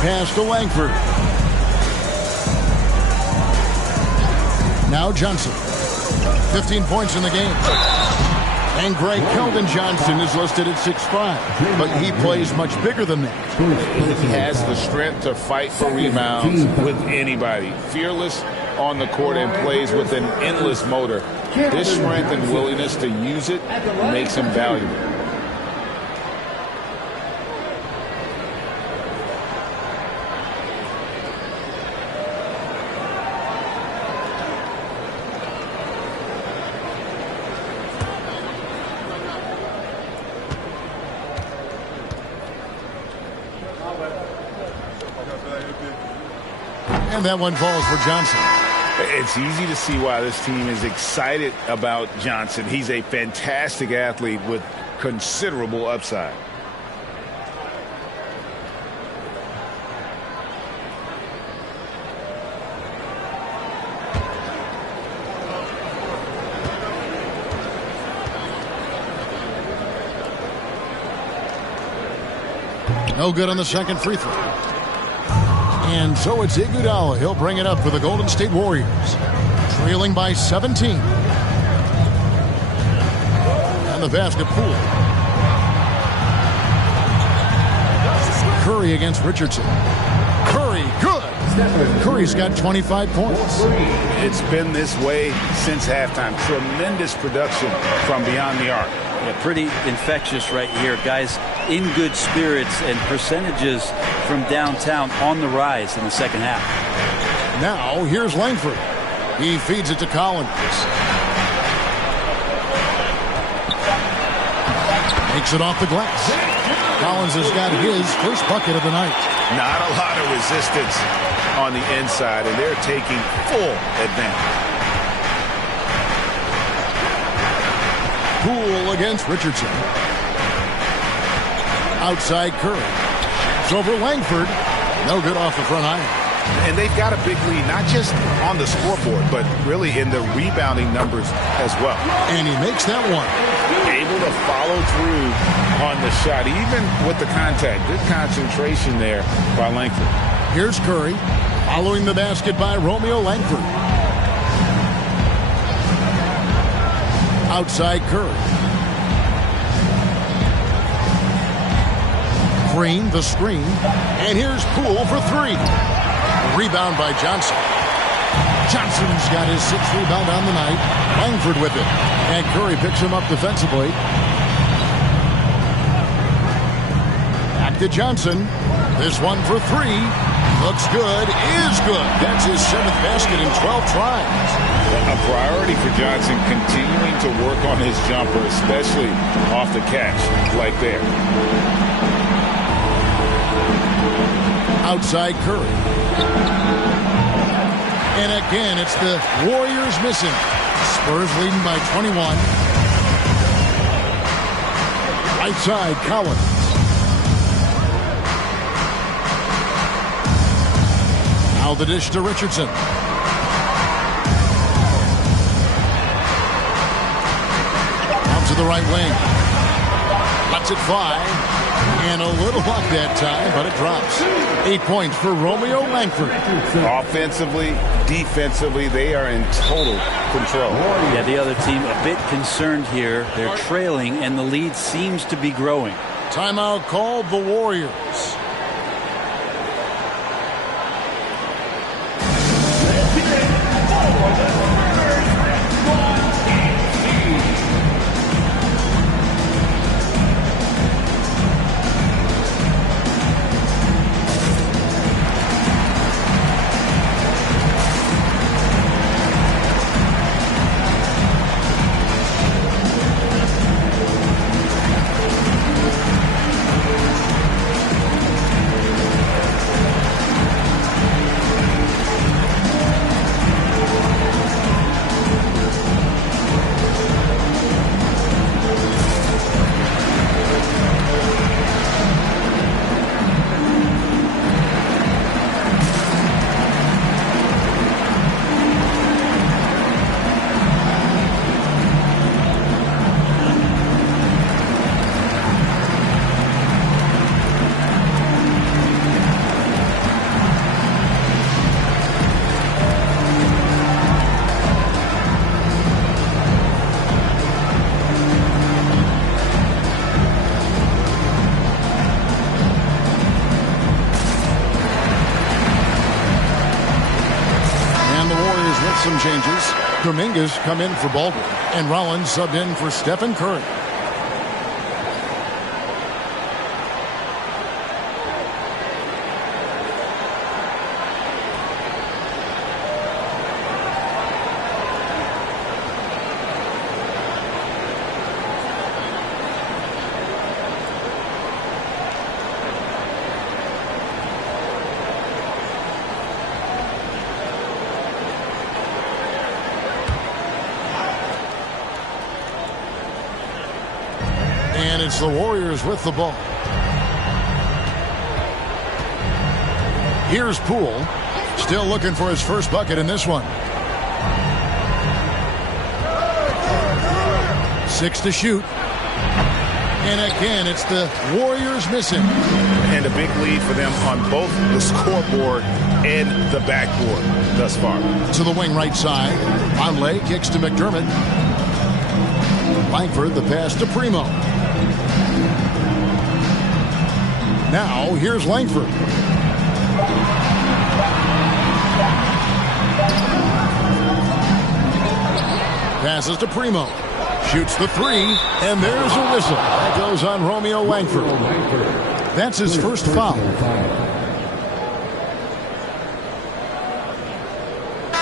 Pass to Langford. Now Johnson. 15 points in the game. And Greg Keldon Johnson is listed at 6'5", but he plays much bigger than that. He has the strength to fight for rebounds with anybody. Fearless on the court and plays with an endless motor. This strength and willingness to use it makes him valuable. And that one falls for Johnson. It's easy to see why this team is excited about Johnson. He's a fantastic athlete with considerable upside. No good on the second free throw. And so it's Iguodala. He'll bring it up for the Golden State Warriors. Trailing by 17. And the basket Poole. Curry against Richardson. Curry, good. Curry's got 25 points. It's been this way since halftime. Tremendous production from beyond the arc. Yeah, pretty infectious right here. Guys in good spirits and percentages from downtown on the rise in the second half. Now here's Langford. He feeds it to Collins. Makes it off the glass. Collins has got his first bucket of the night. Not a lot of resistance on the inside, and they're taking full advantage. Poole against Richardson. Outside Curry. It's over Langford. No good off the front iron. And they've got a big lead, not just on the scoreboard, but really in the rebounding numbers as well. And he makes that one. Able to follow through on the shot, even with the contact. Good concentration there by Langford. Here's Curry, following the basket by Romeo Langford. Outside Curry. Green, the screen. And here's Poole for 3. Rebound by Johnson. Johnson's got his 6th rebound on the night. Langford with it. And Curry picks him up defensively. Back to Johnson. This one for 3. Looks good. Is good. That's his 7th basket in 12 tries. A priority for Johnson, continuing to work on his jumper, especially off the catch like there. Outside Curry. And again, it's the Warriors missing. Spurs leading by 21. Right side, Collins. Now the dish to Richardson. Out to the right wing. Lets it fly. And a little luck that time, but it drops. 8 points for Romeo Langford. Offensively, defensively, they are in total control. Yeah, the other team a bit concerned here. They're trailing, and the lead seems to be growing. Timeout called the Warriors. Kuminga's come in for Baldwin, and Rollins subbed in for Stephen Curry. And it's the Warriors with the ball. Here's Poole, still looking for his first bucket in this one. 6 to shoot. And again, it's the Warriors missing. And a big lead for them on both the scoreboard and the backboard thus far. To the wing right side. Conley kicks to McDermott. Langford the pass to Primo. Now, here's Langford. Passes to Primo. Shoots the 3, and there's a whistle. That goes on Romeo Langford. That's his first foul.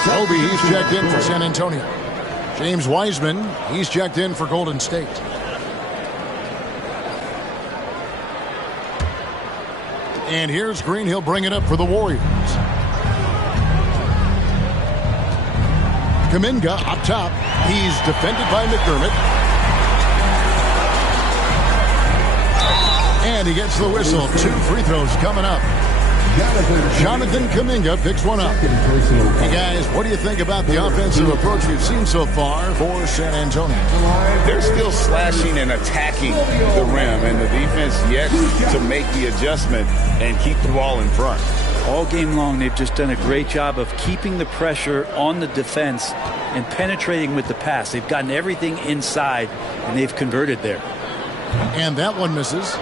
Roby, he's checked in for San Antonio. James Wiseman, he's checked in for Golden State. And here's Green. He'll bring it up for the Warriors. Kuminga up top. He's defended by McDermott. And he gets the whistle. 2 free throws coming up. Jonathan Kuminga picks one up. Hey guys, what do you think about the offensive approach we've seen so far for San Antonio? They're still slashing and attacking the rim, and the defense yet to make the adjustment and keep the ball in front. All game long, they've just done a great job of keeping the pressure on the defense and penetrating with the pass. They've gotten everything inside, and they've converted there. And that one misses.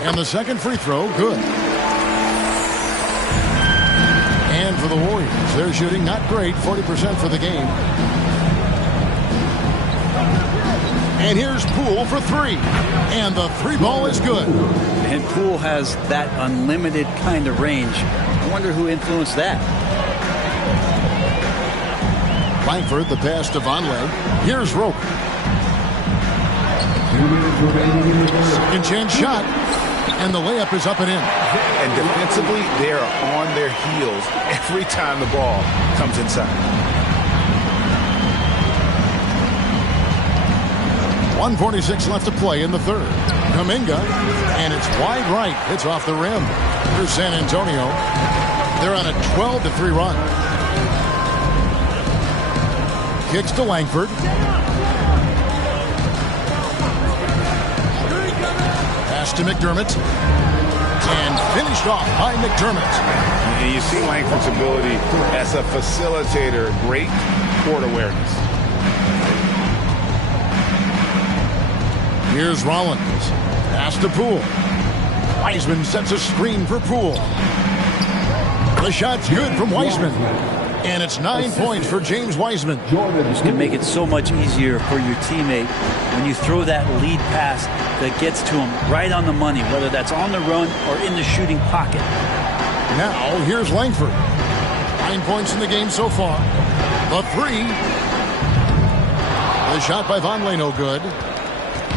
And the second free throw, good. And for the Warriors, they're shooting not great, 40% for the game. And here's Poole for 3. And the 3 ball is good. And Poole has that unlimited kind of range. I wonder who influenced that. Langford, the pass to Vonleh. Here's Rope. Second chance shot. And the layup is up and in. And defensively, they are on their heels every time the ball comes inside. 1:46 left to play in the third. Kuminga, and it's wide right. It's off the rim. Here's San Antonio. They're on a 12-3 run. Kicks to Langford. Pass to McDermott. And finished off by McDermott. And you see Langford's ability as a facilitator. Great court awareness. Here's Rollins. Pass to Poole. Wiseman sets a screen for Poole. The shot's good from Wiseman. And it's 9 points for James Wiseman. This can make it so much easier for your teammate when you throw that lead pass that gets to him right on the money, whether that's on the run or in the shooting pocket. Now, here's Langford. 9 points in the game so far. The 3. The shot by Vonleh, no good.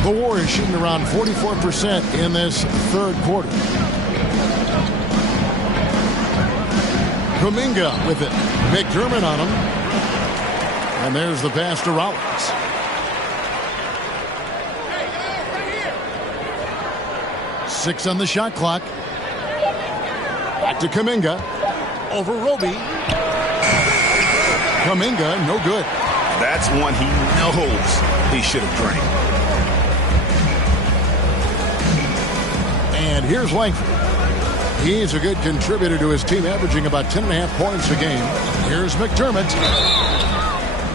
The Warriors shooting around 44% in this third quarter. Kuminga with it. McDermott on him. And there's the pass to Rollins. Six on the shot clock. Back to Kuminga. Over Roby. Kuminga, no good. That's one he knows he should have drained. And here's Langford. He's a good contributor to his team, averaging about 10.5 points a game. Here's McDermott.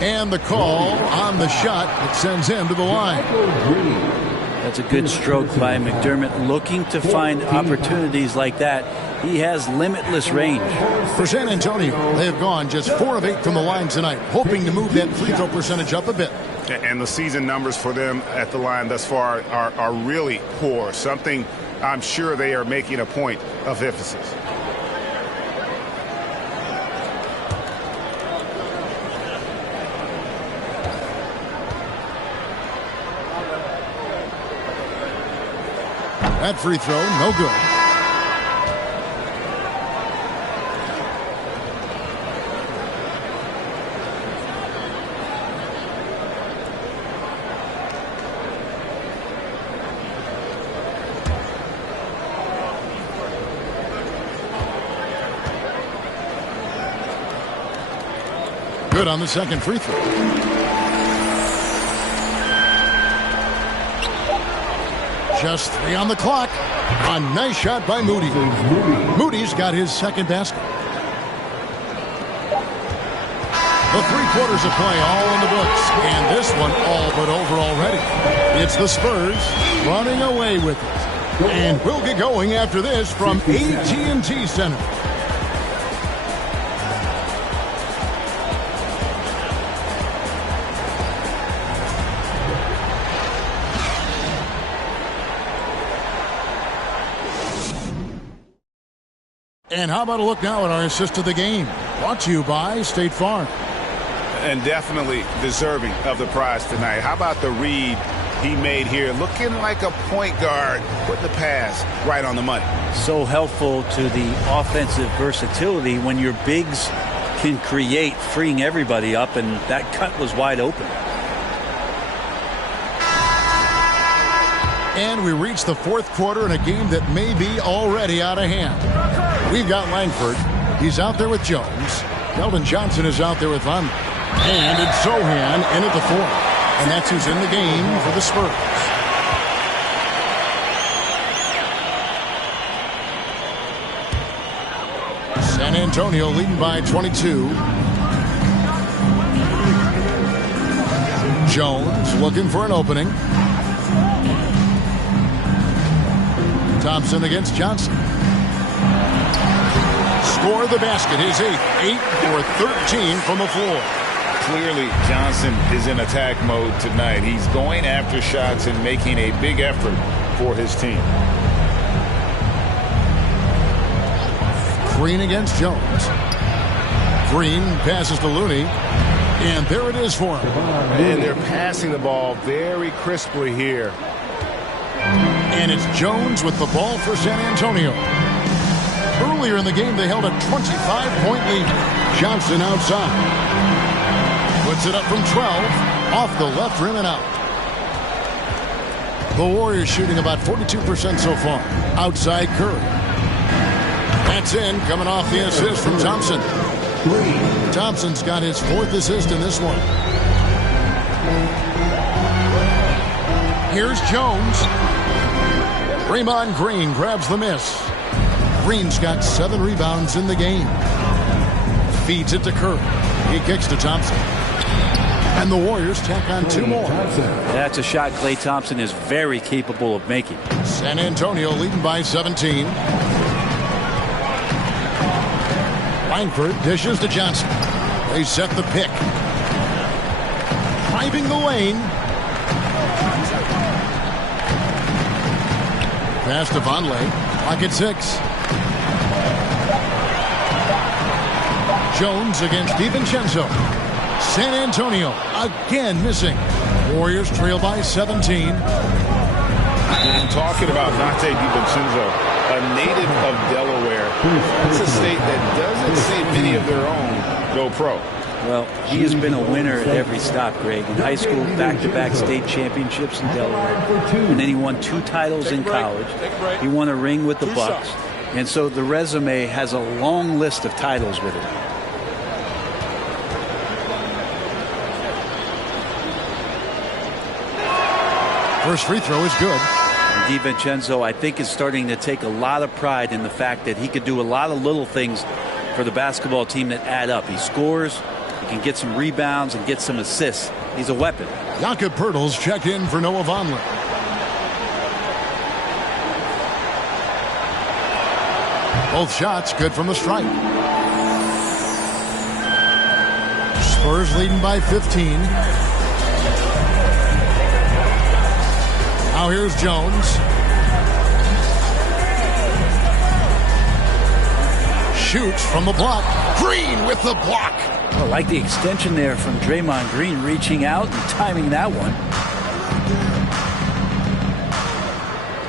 And the call on the shot that sends him to the line. That's a good stroke by McDermott, looking to find opportunities like that. He has limitless range. For San Antonio, they have gone just 4 of 8 from the line tonight, hoping to move that free throw percentage up a bit. And the season numbers for them at the line thus far are really poor, something I'm sure they are making a point of emphasis. That free throw, no good. Good on the second free throw. Just 3 on the clock. A nice shot by Moody. Moody's got his second basket. The 3 quarters of play all in the books. And this one all but over already. It's the Spurs running away with it. And we'll get going after this from AT&T Center. And how about a look now at our assist of the game? Brought to you by State Farm. And definitely deserving of the prize tonight. How about the read he made here? Looking like a point guard, putting the pass right on the money. So helpful to the offensive versatility when your bigs can create, freeing everybody up, and that cut was wide open. And we reach the 4th quarter in a game that may be already out of hand. We've got Langford. He's out there with Jones. Keldon Johnson is out there with Von. And it's Sohan in at the 4th. And that's who's in the game for the Spurs. San Antonio leading by 22. Jones looking for an opening. Thompson against Johnson. Score the basket, his 8th. 8 for 13 from the floor. Clearly, Johnson is in attack mode tonight. He's going after shots and making a big effort for his team. Green against Jones. Green passes to Looney. And there it is for him. And they're passing the ball very crisply here. And it's Jones with the ball for San Antonio. Earlier in the game, they held a 25-point lead. Johnson outside. Puts it up from 12. Off the left rim and out. The Warriors shooting about 42% so far. Outside Curry. That's in, coming off the assist from Thompson. Thompson's got his 4th assist in this one. Here's Jones. Draymond Green grabs the miss. Green's got 7 rebounds in the game. Feeds it to Curry. He kicks to Thompson. And the Warriors tack on 2 more. That's a shot Klay Thompson is very capable of making. San Antonio leading by 17. Langford dishes to Johnson. They set the pick. Driving the lane. Pass to Vonleh. Clock at 6. Jones against DiVincenzo. San Antonio again missing. Warriors trail by 17. And talking about Nate DiVincenzo, a native of Delaware. It's a state that doesn't see many of their own go pro. Well, he has been a winner at every stop, Greg. In high school, back-to-back state championships in Delaware. And then he won 2 titles in college. He won a ring with the Bucks. And so the resume has a long list of titles with it. First free throw is good. DiVincenzo, I think, is starting to take a lot of pride in the fact that he could do a lot of little things for the basketball team that add up. He scores, he can get some rebounds and get some assists. He's a weapon. Jakob Poeltl's checked in for Noah Vonleh. Both shots good from the stripe. Spurs leading by 15. Now here's Jones. Shoots from the block. Green with the block. I like the extension there from Draymond Green, reaching out and timing that one.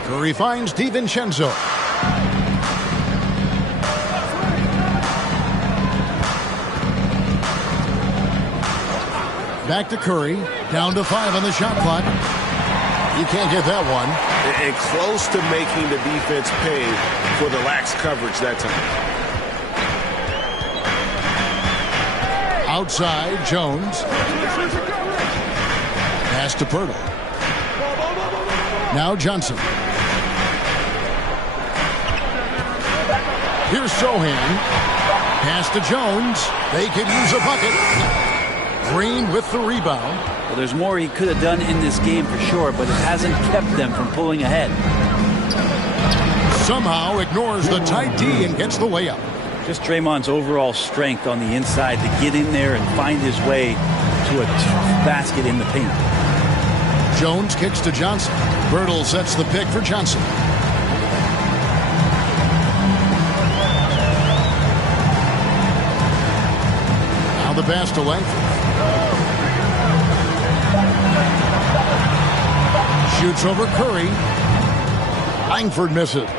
Curry finds DiVincenzo. Back to Curry. Down to 5 on the shot clock. You can't get that one. And close to making the defense pay for the lax coverage that time. Outside, Jones. Pass to Poeltl. Now Johnson. Here's Sohan. Pass to Jones. They could use a bucket. Green with the rebound. Well, there's more he could have done in this game for sure, but it hasn't kept them from pulling ahead. Somehow ignores the tight D and gets the layup. Just Draymond's overall strength on the inside to get in there and find his way to a basket in the paint. Jones kicks to Johnson. Poeltl sets the pick for Johnson. Now the pass to Langford. Shoots over Curry. Langford misses.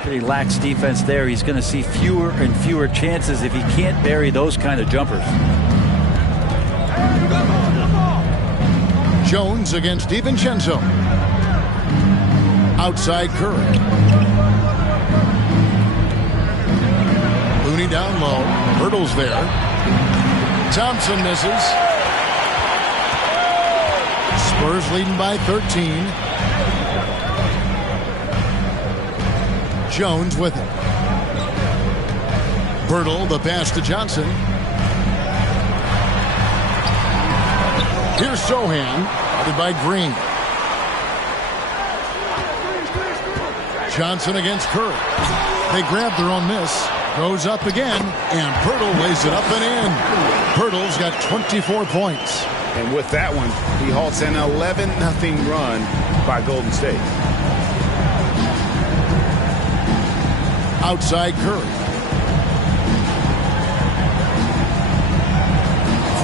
Pretty lax defense there. He's going to see fewer and fewer chances if he can't bury those kind of jumpers. Jones against DiVincenzo. Outside Curry. Looney down low. Poeltl's there. Thompson misses. Spurs leading by 13. Jones with it. Poeltl, the pass to Johnson. Here's Sohan, guarded by Green. Johnson against Curry. They grab their own miss. Goes up again, and Poeltl lays it up and in. Poeltl's got 24 points. And with that one, he halts an 11-0 run by Golden State. Outside Curry.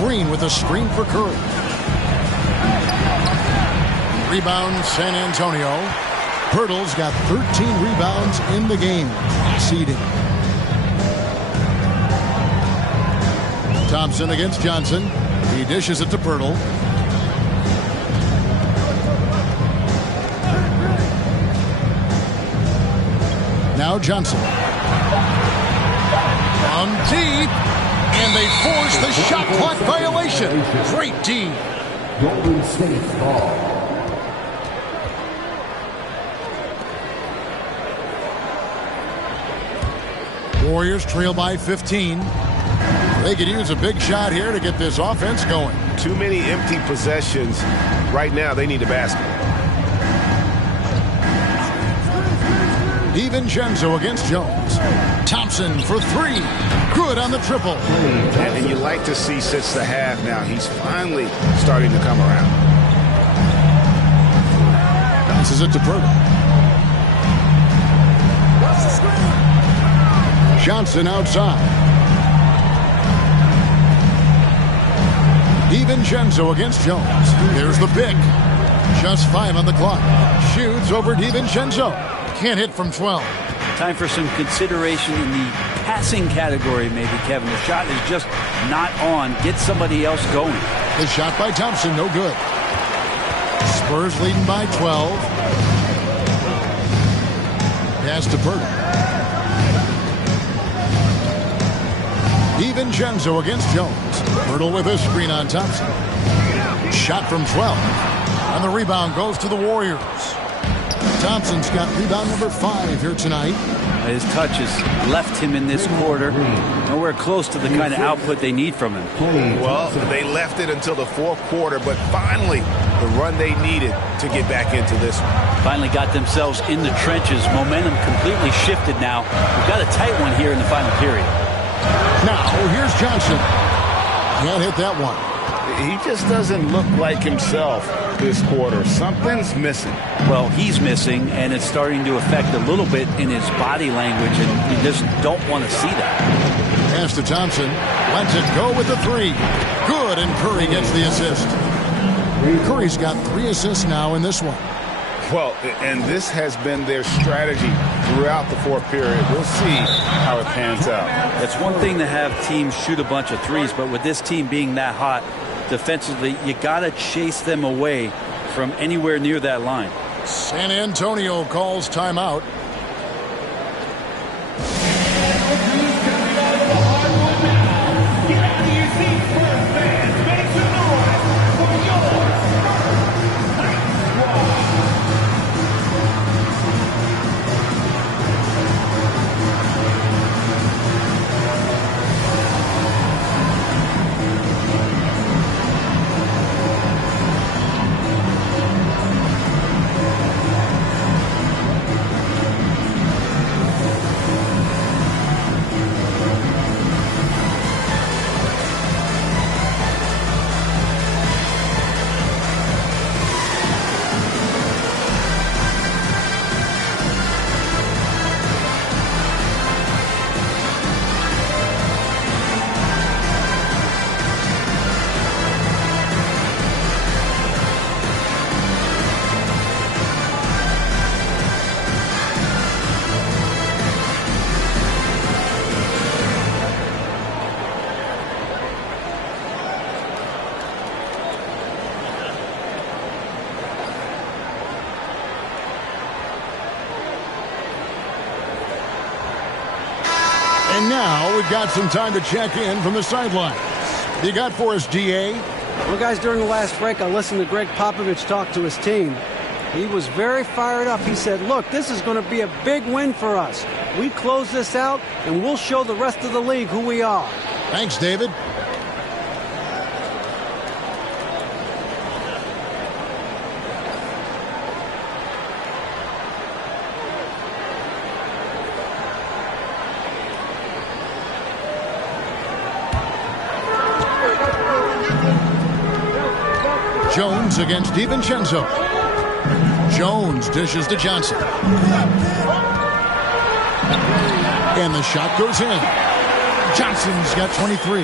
Green with a screen for Curry. Rebound San Antonio. Poeltl's got 13 rebounds in the game. Seeding. Thompson against Johnson. He dishes it to Poeltl. Now Johnson. From deep. And they force the shot clock violation. Great D. Golden State ball. Warriors trail by 15. They could use a big shot here to get this offense going. Too many empty possessions. Right now, they need a basket. DiVincenzo against Jones. Thompson for 3. Good on the triple. And you like to see since the half now, he's finally starting to come around. Bounces it to Poeltl. Johnson outside. DiVincenzo against Jones. There's the pick. Just 5 on the clock. Shoots over DiVincenzo. Can't hit from 12. Time for some consideration in the passing category, maybe, Kevin. The shot is just not on. Get somebody else going. The shot by Thompson, no good. Spurs leading by 12. Pass to Poeltl. DiVincenzo against Jones. Poeltl with a screen on Thompson. Shot from 12. And the rebound goes to the Warriors. Thompson's got rebound number 5 here tonight. His touch has left him in this quarter. Nowhere close to the kind of output they need from him. Well, they left it until the fourth quarter, but finally the run they needed to get back into this one. Finally got themselves in the trenches. Momentum completely shifted now. We've got a tight one here in the final period. Now, here's Johnson. Can't hit that one. He just doesn't look like himself this quarter. Something's missing. Well, he's missing, and it's starting to affect a little bit in his body language, and you just don't want to see that. Pass to Thompson. Lets it go with the 3. Good, and Curry gets the assist. Curry's got 3 assists now in this one. Well, and this has been their strategy throughout the fourth period. We'll see how it pans out. It's one thing to have teams shoot a bunch of threes, but with this team being that hot defensively, you got to chase them away from anywhere near that line. San Antonio calls timeout. And now we've got some time to check in from the sidelines. You got for us, DA? Well, guys, during the last break, I listened to Greg Popovich talk to his team. He was very fired up. He said, look, this is going to be a big win for us. We close this out, and we'll show the rest of the league who we are. Thanks, David. Jones against DiVincenzo. Jones dishes to Johnson. And the shot goes in. Johnson's got 23.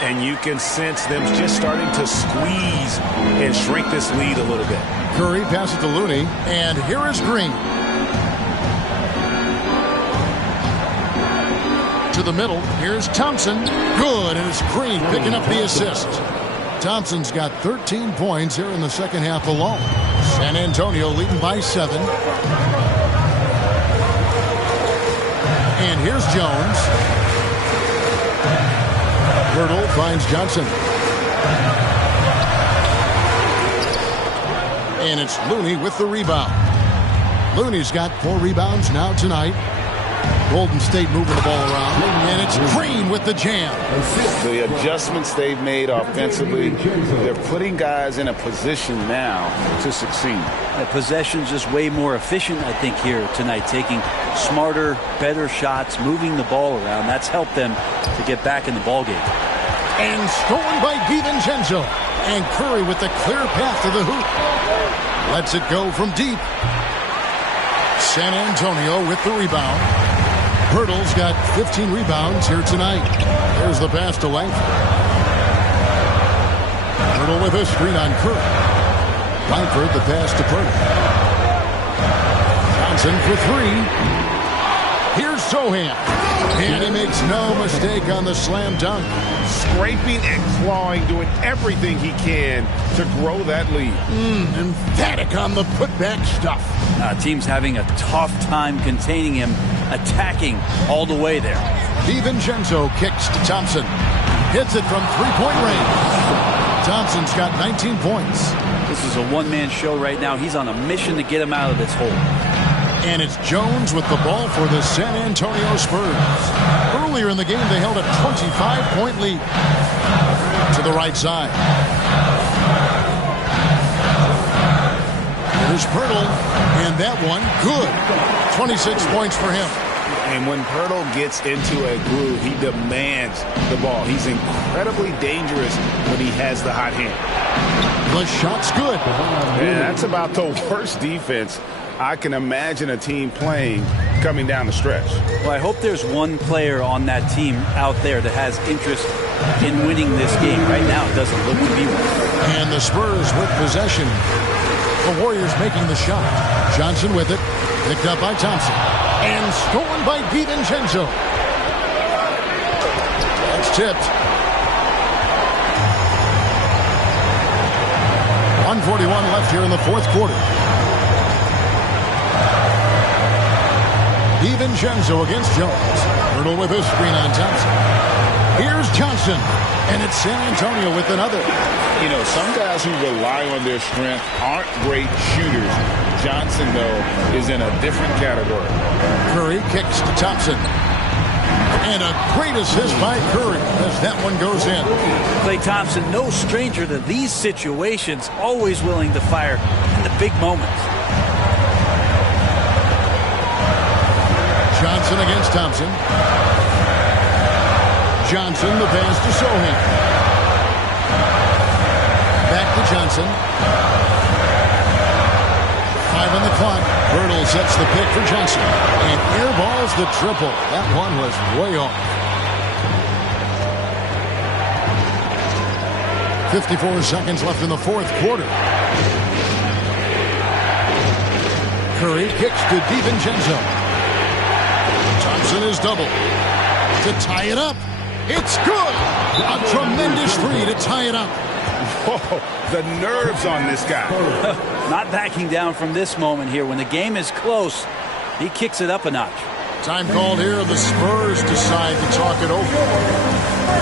And you can sense them just starting to squeeze and shrink this lead a little bit. Curry passes to Looney. And here is Green. To the middle. Here's Thompson. Good. And it's Green picking up the assist. Thompson's got 13 points here in the second half alone. San Antonio leading by 7. And here's Jones. Hurdle finds Johnson. And it's Looney with the rebound. Looney's got 4 rebounds now tonight. Golden State moving the ball around. And it's Green with the jam. The adjustments they've made offensively, they're putting guys in a position now to succeed. The possession's just way more efficient, I think, here tonight. Taking smarter, better shots, moving the ball around. That's helped them to get back in the ballgame. And stolen by DiVincenzo. And Curry with the clear path to the hoop. Lets it go from deep. San Antonio with the rebound. Hurdle's got 15 rebounds here tonight. There's the pass to Langford. Hurdle with a screen on Curry. Langford the pass to Purdy. Johnson for 3. Here's Sohan. And he makes no mistake on the slam dunk. Scraping and clawing, doing everything he can to grow that lead. Emphatic on the putback stuff. Team's having a tough time containing him, attacking all the way there. DiVincenzo kicks to Thompson. Hits it from 3-point range. Thompson's got 19 points. This is a one-man show right now. He's on a mission to get him out of this hole. And it's Jones with the ball for the San Antonio Spurs. Earlier in the game, they held a 25-point lead. To the right side. Here's Pirtle, and that one good. 26 points for him. And when Pirtle gets into a groove, he demands the ball. He's incredibly dangerous when he has the hot hand. The shot's good. And that's about the worst defense I can imagine a team playing coming down the stretch. Well, I hope there's one player on that team out there that has interest in winning this game. Right now, it doesn't look to be one. And the Spurs with possession. The Warriors making the shot. Johnson with it. Picked up by Thompson. And stolen by DiVincenzo. That's tipped. 1:41 left here in the fourth quarter. DiVincenzo against Jones. Pirtle with a screen on Thompson. Here's Johnson. And it's San Antonio with another. You know, some guys who rely on their strength aren't great shooters. Johnson, though, is in a different category. Curry kicks to Thompson. And a great assist by Curry as that one goes in. Klay Thompson, no stranger to these situations, always willing to fire in the big moments. Johnson against Thompson. Johnson, the pass to Sohan. Back to Johnson. 5 on the clock. Pirtle sets the pick for Johnson. And airballs the triple. That one was way off. 54 seconds left in the fourth quarter. Curry kicks to DiVincenzo. Thompson is double. To tie it up. It's good. A tremendous three to tie it up. Whoa, the nerves on this guy. Not backing down from this moment here. When the game is close, he kicks it up a notch. Time called here. The Spurs decide to talk it over.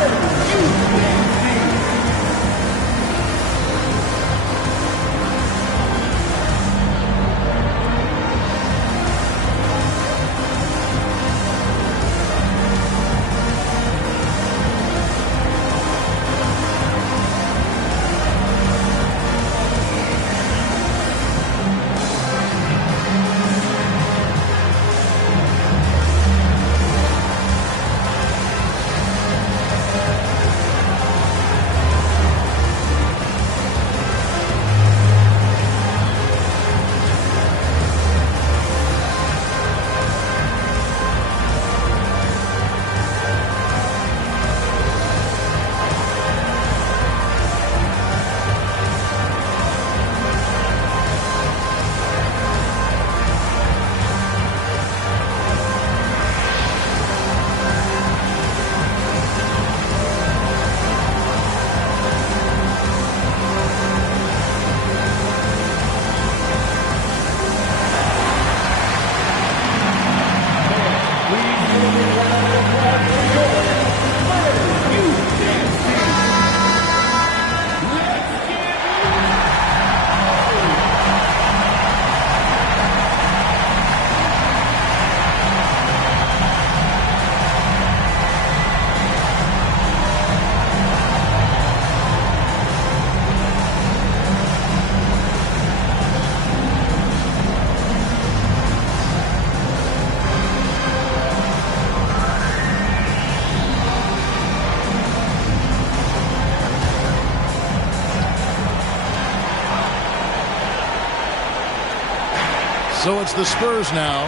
So it's the Spurs now.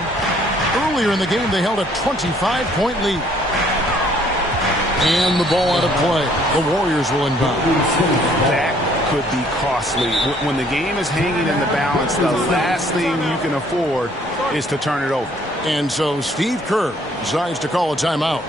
Earlier in the game, they held a 25-point lead. And the ball out of play. The Warriors will inbound. That could be costly. When the game is hanging in the balance, the last thing you can afford is to turn it over. And so Steve Kerr decides to call a timeout.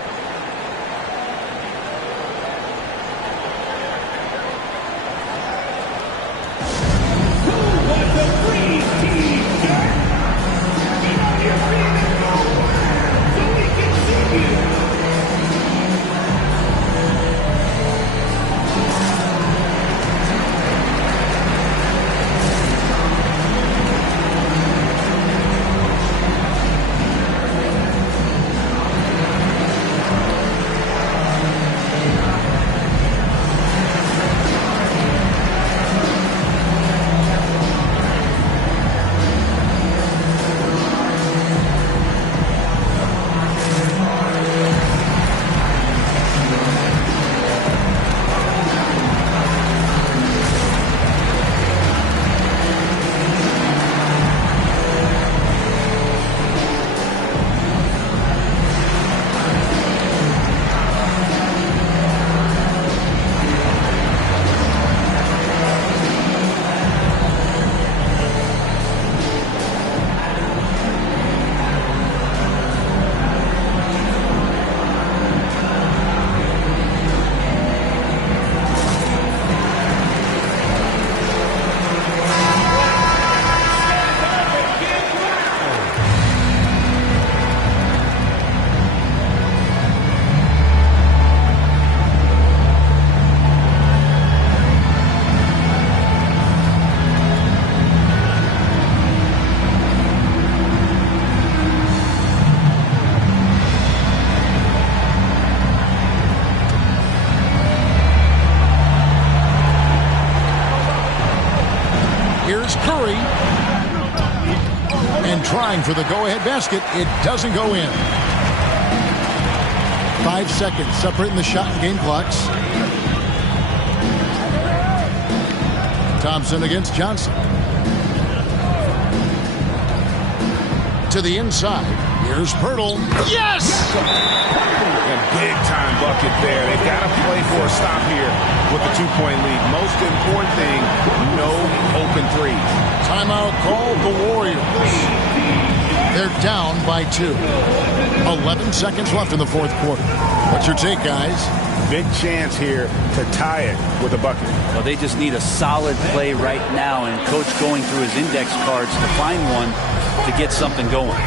It's Curry. And trying for the go-ahead basket. It doesn't go in. 5 seconds separating the shot and game clocks. Thompson against Johnson. To the inside. Here's Pirtle. Yes! A big-time bucket there. They've got to play for a stop here with the 2-point lead. Most important thing, no open threes. Timeout called the Warriors. They're down by 2. 11 seconds left in the fourth quarter. What's your take, guys? Big chance here to tie it with a bucket. Well, they just need a solid play right now, and Coach going through his index cards to find one to get something going.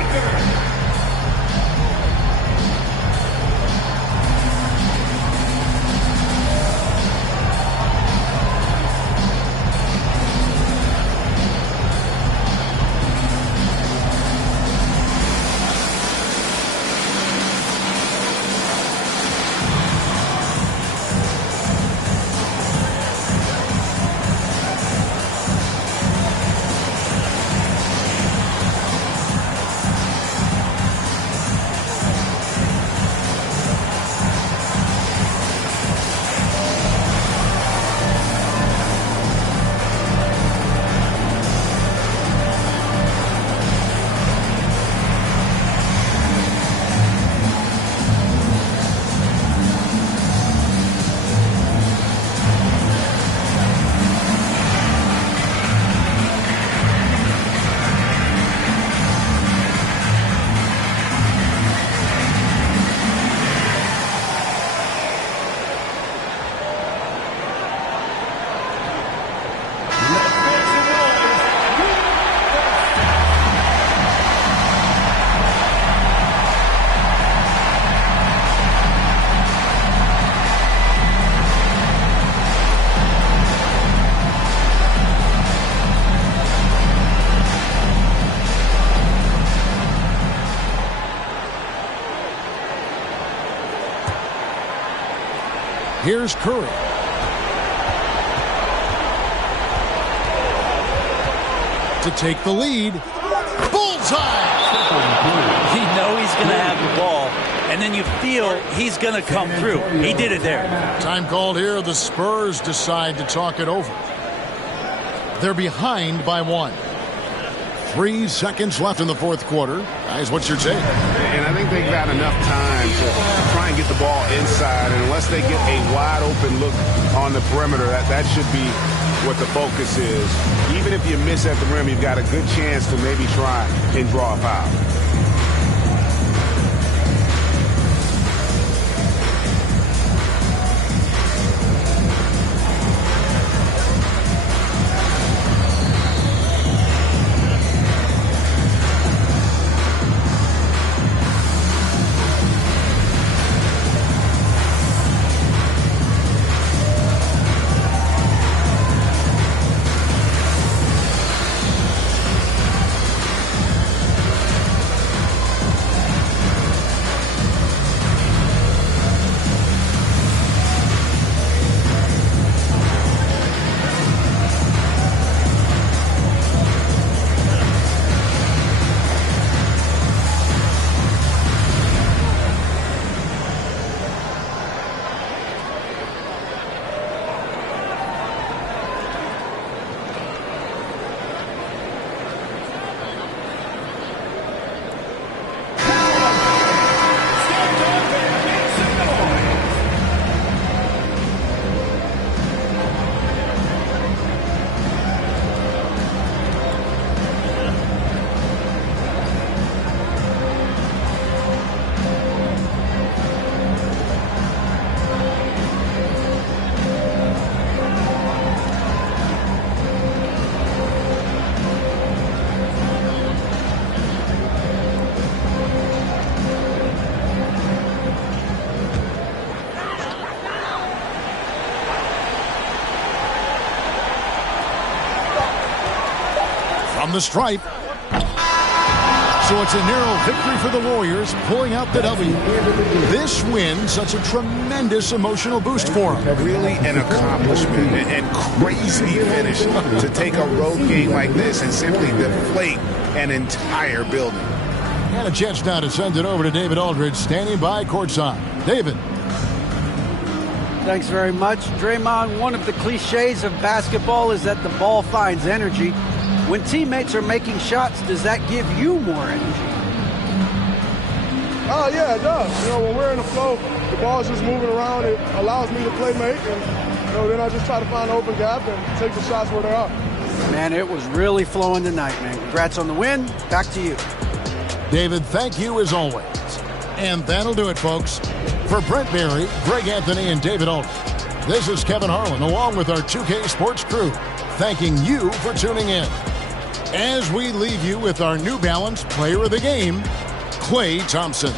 Here's Curry. To take the lead. Bullseye! You know he's going to have the ball, and then you feel he's going to come through. He did it there. Time called here. The Spurs decide to talk it over. They're behind by 1. 3 seconds left in the fourth quarter. Guys, what's your take? And I think they've got enough time to try and get the ball inside. And unless they get a wide open look on the perimeter, that should be what the focus is. Even if you miss at the rim, you've got a good chance to maybe try and draw a foul. From the stripe. So it's a narrow victory for the Warriors, pulling out the W. This win, such a tremendous emotional boost for them. Really an accomplishment and crazy finish to take a road game like this and simply deflate an entire building. And a chance now to send it over to David Aldridge, standing by courtside. David. Thanks very much. Draymond, one of the cliches of basketball is that the ball finds energy. When teammates are making shots, does that give you more energy? Oh, yeah, it does. When we're in the flow, the ball's just moving around. It allows me to play make, and then I just try to find an open gap and take the shots where they are. Man, it was really flowing tonight, man. Congrats on the win. Back to you. David, thank you as always. And that'll do it, folks. For Brent Berry, Greg Anthony, and David Aldridge, this is Kevin Harlan, along with our 2K Sports crew, thanking you for tuning in. As we leave you with our New Balance Player of the Game, Klay Thompson.